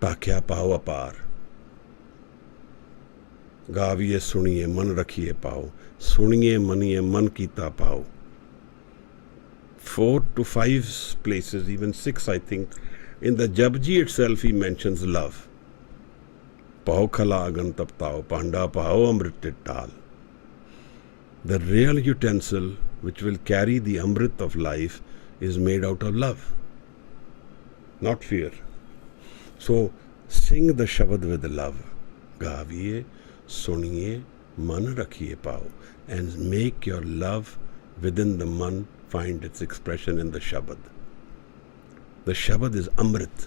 Pakya pao apar. Gaviye suniye, man rakhiye pao. Suniye maniye, man kita pao. 4 to 5 places, even 6 I think. In the Japji itself he mentions love. Pao khala agan taptao, panda pao amrit tal. The real utensil which will carry the amrit of life is made out of love, not fear. So sing the Shabad with love. Gaviye, suniye, man rakhiye pao. And make your love within the man find its expression in the Shabad. The Shabad is Amrit.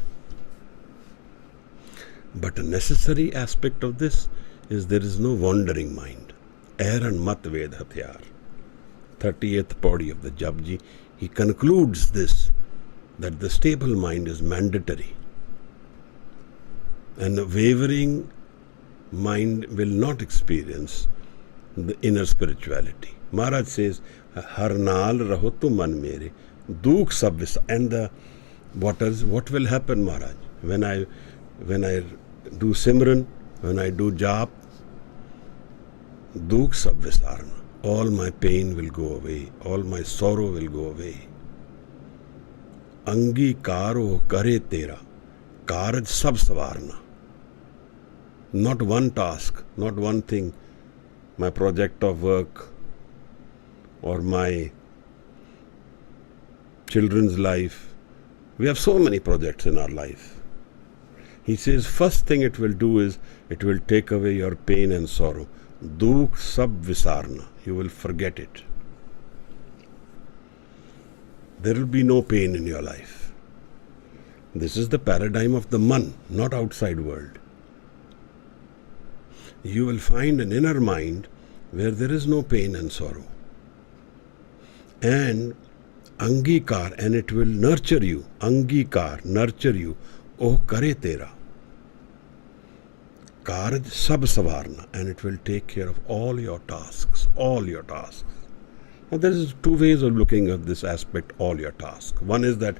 But a necessary aspect of this is there is no wandering mind. Aaron mat ved hatyar. 38th Pauri of the Japji, he concludes this, that the stable mind is mandatory. And a wavering mind will not experience the inner spirituality. Maharaj says, Har naal raho tu man mere, dukh sab vis. And what will happen, Maharaj? When I do Simran, when I do Jap, dukh sab visarna. All my pain will go away, all my sorrow will go away. Angi karo kare tera, karaj sab savarna. Not one task, not one thing, my project of work or my children's life. We have so many projects in our life. He says, first thing it will do is, it will take away your pain and sorrow. Dukh sab visarna. You will forget it. There will be no pain in your life. This is the paradigm of the man, not outside world. You will find an inner mind where there is no pain and sorrow. And angikar, and it will nurture you. Angikar, nurture you. Oh kare tera. Karaj sab savarna, and it will take care of all your tasks. All your tasks. Now there is 2 ways of looking at this aspect, all your tasks. One is that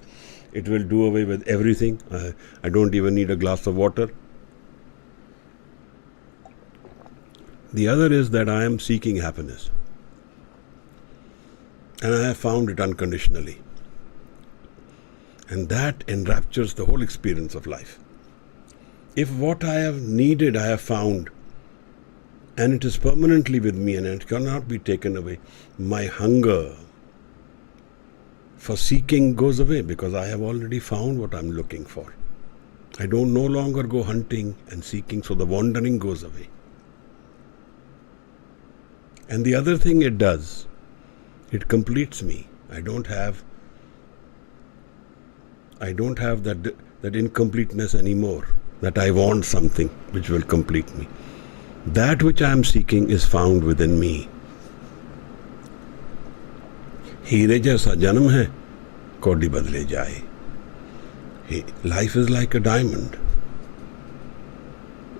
it will do away with everything. I don't even need a glass of water. The other is that I am seeking happiness. And I have found it unconditionally. And that enraptures the whole experience of life. If what I have needed I have found, and it is permanently with me and it cannot be taken away, my hunger for seeking goes away because I have already found what I'm looking for. I don't no longer go hunting and seeking, so the wandering goes away. And the other thing it does, it completes me. I don't have that incompleteness anymore, that I want something which will complete me. That which I am seeking is found within me. हीरे जैसा जन्म है, कोडी बदले जाए. Life is like a diamond.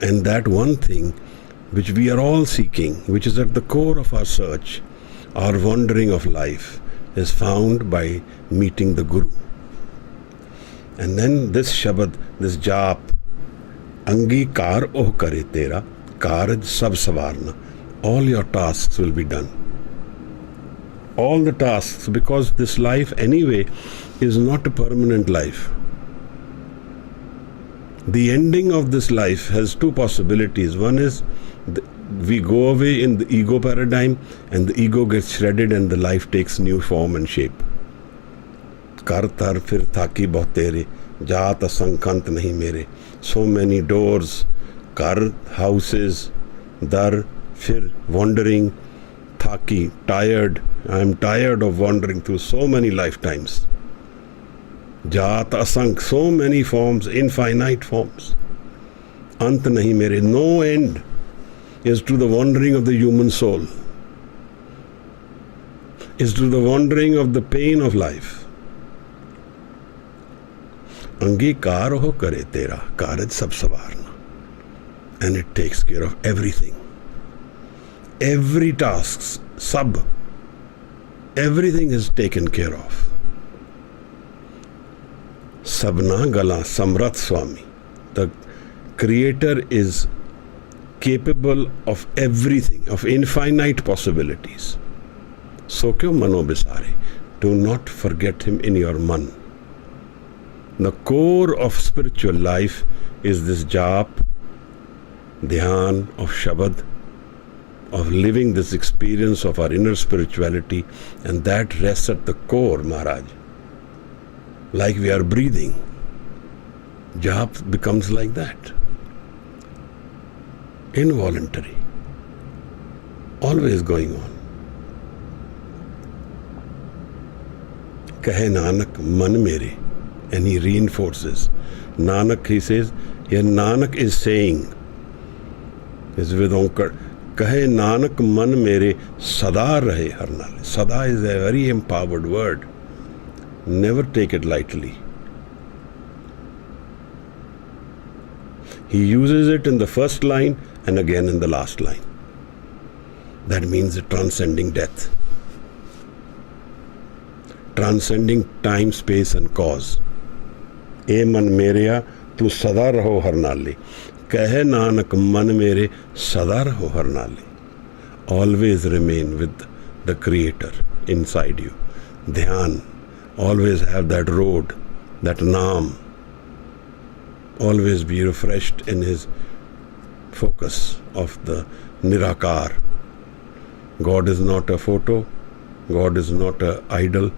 And that one thing which we are all seeking, which is at the core of our search, our wandering of life, is found by meeting the Guru. And then this Shabad, this Jap, Angikar oh kare tera, Karaj sab savarna. All your tasks will be done. All the tasks, because this life anyway is not a permanent life. The ending of this life has two possibilities. One is we go away in the ego paradigm and the ego gets shredded and the life takes new form and shape. Kar tar fir thaki bahut tere, jaat asankant nahi mere. So many doors, kar, houses, dar, fir, wandering, thaki, tired. I am tired of wandering through so many lifetimes. Jaat asank, so many forms, infinite forms. Ant nahi mere, no end is to the wandering of the human soul, is to the wandering of the pain of life. Angikar ho kare tera, karaj sab savarna. And it takes care of everything. Every task, everything is taken care of. Sabna Gala Samrat Swami. The Creator is capable of everything, of infinite possibilities. So kyo mano bisare? Do not forget him in your man. The core of spiritual life is this jap, dhyan of Shabad, of living this experience of our inner spirituality, and that rests at the core, Maharaj. Like we are breathing. Jap becomes like that. Involuntary. Always going on. Kahe Nanak man mere. And he reinforces. Nanak, he says, here Nanak is saying, is with Onkar, Kahe Nanak man mere sada rahe har naal. Sada is a very empowered word. Never take it lightly. He uses it in the first line and again in the last line. That means transcending death. Transcending time, space and cause. E man mereya, tu sada raho har nali. Kahe Nanak man mere sada raho har nali. Always remain with the Creator inside you. Dhyan. Always have that road, that naam. Always be refreshed in his focus of the Nirakar. God is not a photo. God is not an idol.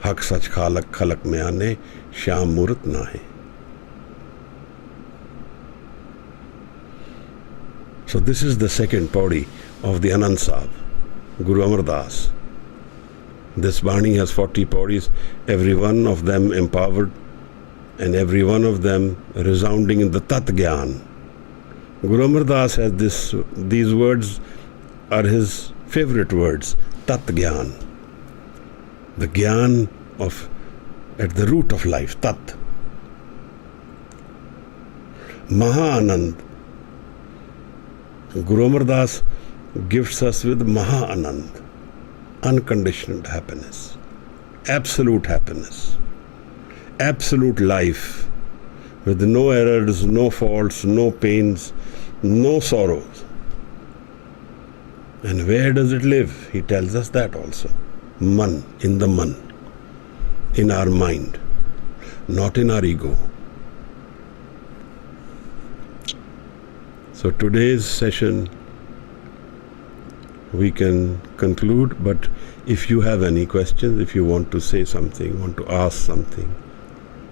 Hak sach khalak khalak mein aane, Shyam Murat na hai. So this is the second Pauri of the Anand Sahib, Guru Amardas. This Bani has 40 Pauris, every one of them empowered and every one of them resounding in the Tat Gyan. Guru Amardas has these words are his favorite words, Tat Gyan. The Gyan of, at the root of life, Tat. Maha Anand. Guru Amardas gifts us with Maha Anand. Unconditioned happiness, absolute happiness, absolute life, with no errors, no faults, no pains, no sorrows. And where does it live? He tells us that also. Man, in the man, in our mind, not in our ego. So today's session we can conclude. But if you have any questions, if you want to say something, want to ask something,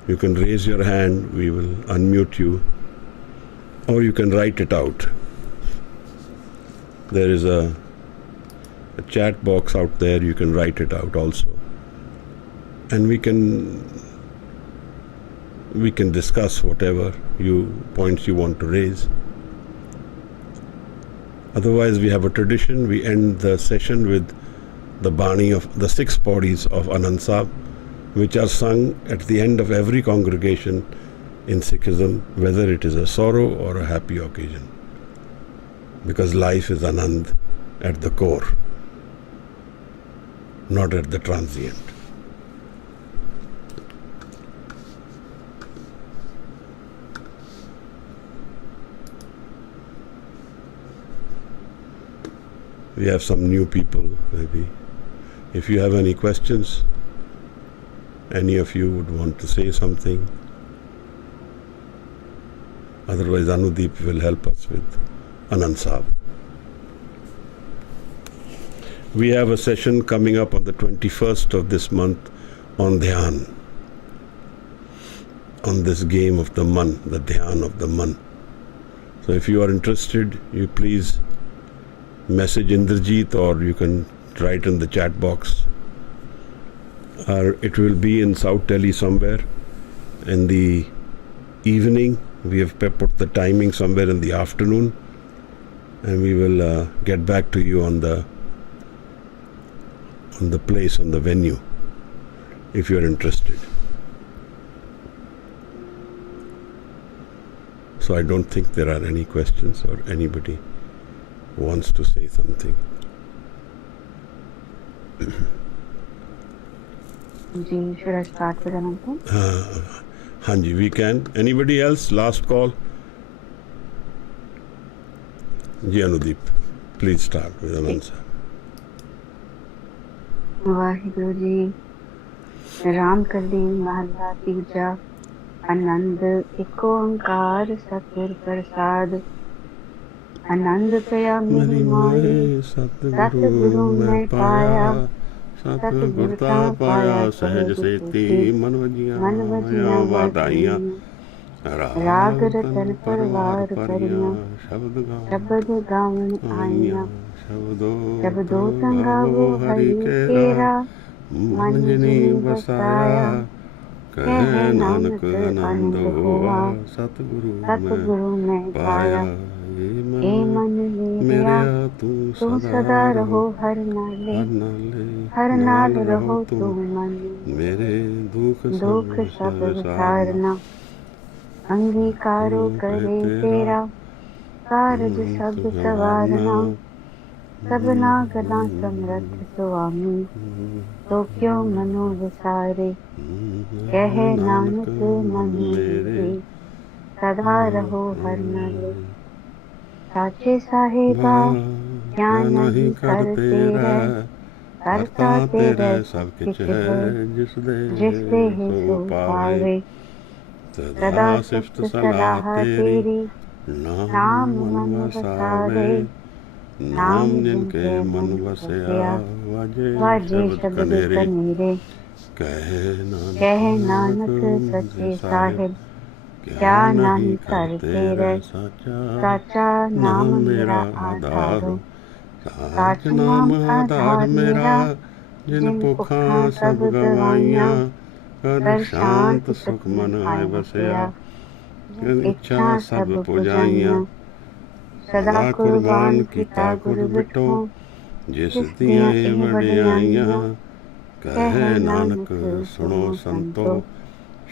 you can raise your hand, we will unmute you, or you can write it out. There is a chat box out there, you can write it out also. And we can discuss whatever points you want to raise. Otherwise, we have a tradition, we end the session with the Bani of the 6 bodies of Anand Sahib, which are sung at the end of every congregation in Sikhism, whether it is a sorrow or a happy occasion. Because life is Anand at the core, not at the transient. We have some new people, maybe. If you have any questions, any of you would want to say something. Otherwise, Anudeep will help us with Anand Sahib. We have a session coming up on the 21st of this month on Dhyan, on this game of the Man, the Dhyan of the Man. So if you are interested, you please message Indrajit, or you can write in the chat box. It will be in South Delhi somewhere in the evening. We have put the timing somewhere in the afternoon, and we will get back to you on the place, on the venue, if you are interested. So I don't think there are any questions or anybody wants to say something. Should I start with Anand? Hanji, we can. Anybody else? Last call. Ji Anudeep, please start with Anand Sahib. Waheguru ji Ram ਕਰਦੀ ਮਹਲਾ ਤੀਜਾ ਆਨੰਦ ਇੱਕ ਓੰਕਾਰ ਸਤਿਗੁਰ ਪ੍ਰਸਾਦ ਆਨੰਦ ਪਿਆ ਮੇਰੀ ਮਾਏ ਸਤਿਗੁਰੂ ਮੈਂ ਪਾਇਆ ਸਤਿਗੁਰ ਤਾ ਪਾਇਆ ਸਹਿਜ ਸੇਤੀ ਮਨ ਵਜੀਆਂ ਵਾਧਾਈਆਂ ਰਾਗ ਰਤਨ ਪਰਵਾਰ ਕਰੀਆਂ ਸ਼ਬਦ ਗਾਵਨ ਆਈਆਂ ਸ਼ਬਦੋ ਸੰਗਾਵੋ ਹਰਿ ਕੇਰਾ ਮਨ ਜਿਨੀ ਵਸਾਇਆ ਕਹਿ ਨਾਨਕ ਆਨੰਦ ਹੋਆ ਸਤਿਗੁਰੂ ਮੈਂ ਪਾਇਆ ਏ ਮਨ ਮੇਰਿਆ ਤੂੰ ਸਦਾ ਰਹੋ ਹਰ ਨਾਲ ਰਹੋ ਤੂੰ ਮਨ ਮੇਰੇ ਦੁਖ ਸਭ ਸਾਰਨਾ ਅੰਗੀਕਾਰੋ ਕਰੇ ਤੇਰਾ ਕਾਰਜ ਸਭ ਸਵਾਰਨਾ ਸਭਨਾ ਗਲਾਂ ਸਮਰੱਥ ਸੁਆਮੀ ਤੋ ਕਿਉ ਮਨੋ ਵਿਸਾਰੇ ਕਹਿ ਨਾਨਕ ਮਨ ਮੇਰੇ ਸਦਾ ਰਹੋ ਹਰ ਨਾਲ ਸਾਚੇ ਸਾਹਿਬਾ ਗਿਆਨ ਨਹੀਂ ਕਰਤੇ ਰਹਿ ਕਰਤਾ ਤੇਰਾ ਸਭ ਕਿਛ ਹੈ ਜਿਸ ਦੇ ਸੋ ਪਾਵੇ ਸਦਾ ਸਿਫਤ ਸਲਾਹ ਤੇਰੀ ਨਾਮ ਮਨ ਵਸਾਵੇ ਨਾਮ ਜਿਨ ਕੇ ਮਨ ਵਸਿਆ ਵਾਜੇ ਸ਼ਬਦ ਕਨੇਰੇ ਕਹਿ ਨਾਨਕ ਸੱਚੇ ਸਾਹਿਬ ਕਿਆ ਨਹੀਂ ਕਰਤੇ ਰਹਿ ਸਾਚਾ ਨਾਮ ਮੇਰਾ ਆਧਾਰ ਸਾਚ ਨਾਮ ਆਧਾਰ ਮੇਰਾ ਜਿਨ ਭੁੱਖਾਂ ਸਭ ਗਵਾਈਆਂ ਕਰ ਸ਼ਾਂਤ ਸੁਖ ਮਨ ਆਏ ਵਸਿਆ ਇੱਛਾ ਸਭ ਪੁਜਾਈਆਂ ਸਦਾ ਕੁਰਬਾਨ ਕੀਤਾ ਗੁਰ ਬਿਟੋ ਜਿਸ ਦੀਆਂ ਵਡਿਆਈਆਂ ਕਹਿ ਨਾਨਕ ਸੁਣੋ ਸੰਤੋ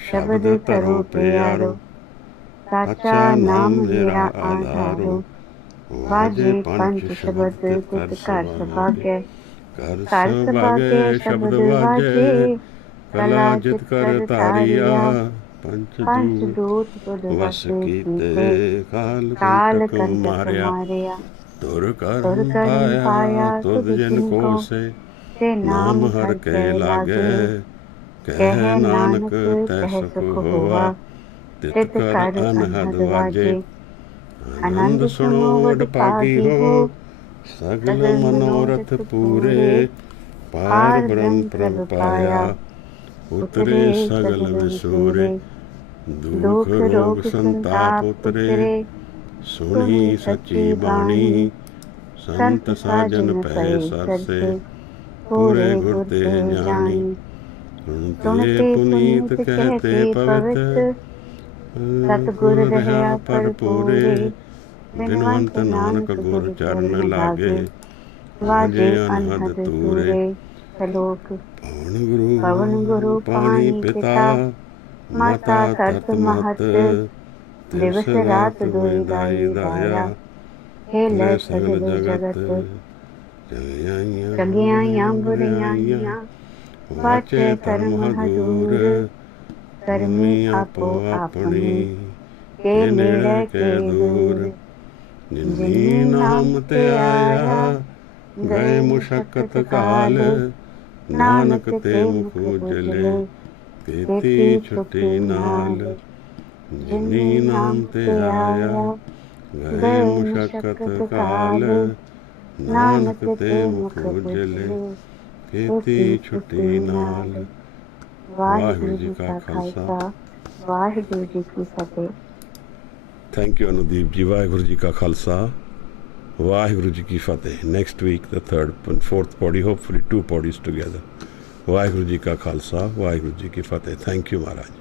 ਸ਼ਬਦ ਧਰੋ ਪਿਆਰੋ ਸਾਚਾ ਨਾਮ ਮੇਰਾ ਆਧਾਰੋ ਵਾਜੇ ਪੰਜ ਸ਼ਬਦ ਗੁਰ ਘਰ ਸਭਾਗੈ ਘਰ ਸਭਾਗੈ ਸ਼ਬਦ ਵਾਜੇ ਕਲਾ ਜਿਤ ਕਰ ਧਾਰਿਆ ਪੰਚ ਦੂਤ ਤੁਧ ਵਸ ਕੀਤੇ ਕਾਲ ਕੰਟਕ ਮਾਰਿਆ ਤੁਰ ਕਰ ਪਾਇਆ ਤੁਧ ਜਿਨ ਕੋ ਸੇ ਨਾਮ ਹਰ ਕੇ ਲਾਗੇ ਕਹਿ ਨਾਨਕ ਤੈ ਸੁਖ ਹੋਆ ਤਿਤ ਕਰ ਅਨਹਦ ਵਾਜੇ ਆਨੰਦ ਸੁਣੋ ਵਡ ਭਾਗੀ ਹੋ सगल मनोरथ पूरे पार ब्रह्म प्रभ पाया उतरे सगल विसूरे दुख रोग संताप उतरे सुनी सची बाणी संत साजन पै सरसे पूरे गुरते जानी सुनते पुनीत कहते पवित्र सतगुर रहा पर पूरे बिनवंत नानक गुर चरण लागे वाजे अनहद तूरे पवन गुरु पानी पिता माता तरत महत दिवस रात दुई दाई दाया हेले सगल जगत चंगियां बुराइयां वाचे धर्म हजूर करमी आपो अपनी के नेड़े के दूर जिनी नाम ते आया गए मुशक्कत काल नानक ते मुख उजले तेती छुट्टी नाल जिनी नाम ते आया गए मुशक्कत काल नानक ते मुख उजले तेती छुट्टी नाल। वाहिगुरु जी का खालसा वाहिगुरु जी की फतेह। Thank you Anudeep ji. वाहिगुरु जी का खालसा वाहिगुरु जी की फतेह। Next week the third and fourth pauri, hopefully 2 pauris together. Waheguru ji का खालसा वाहिगुरु जी की फतेह। Thank you Maharaj.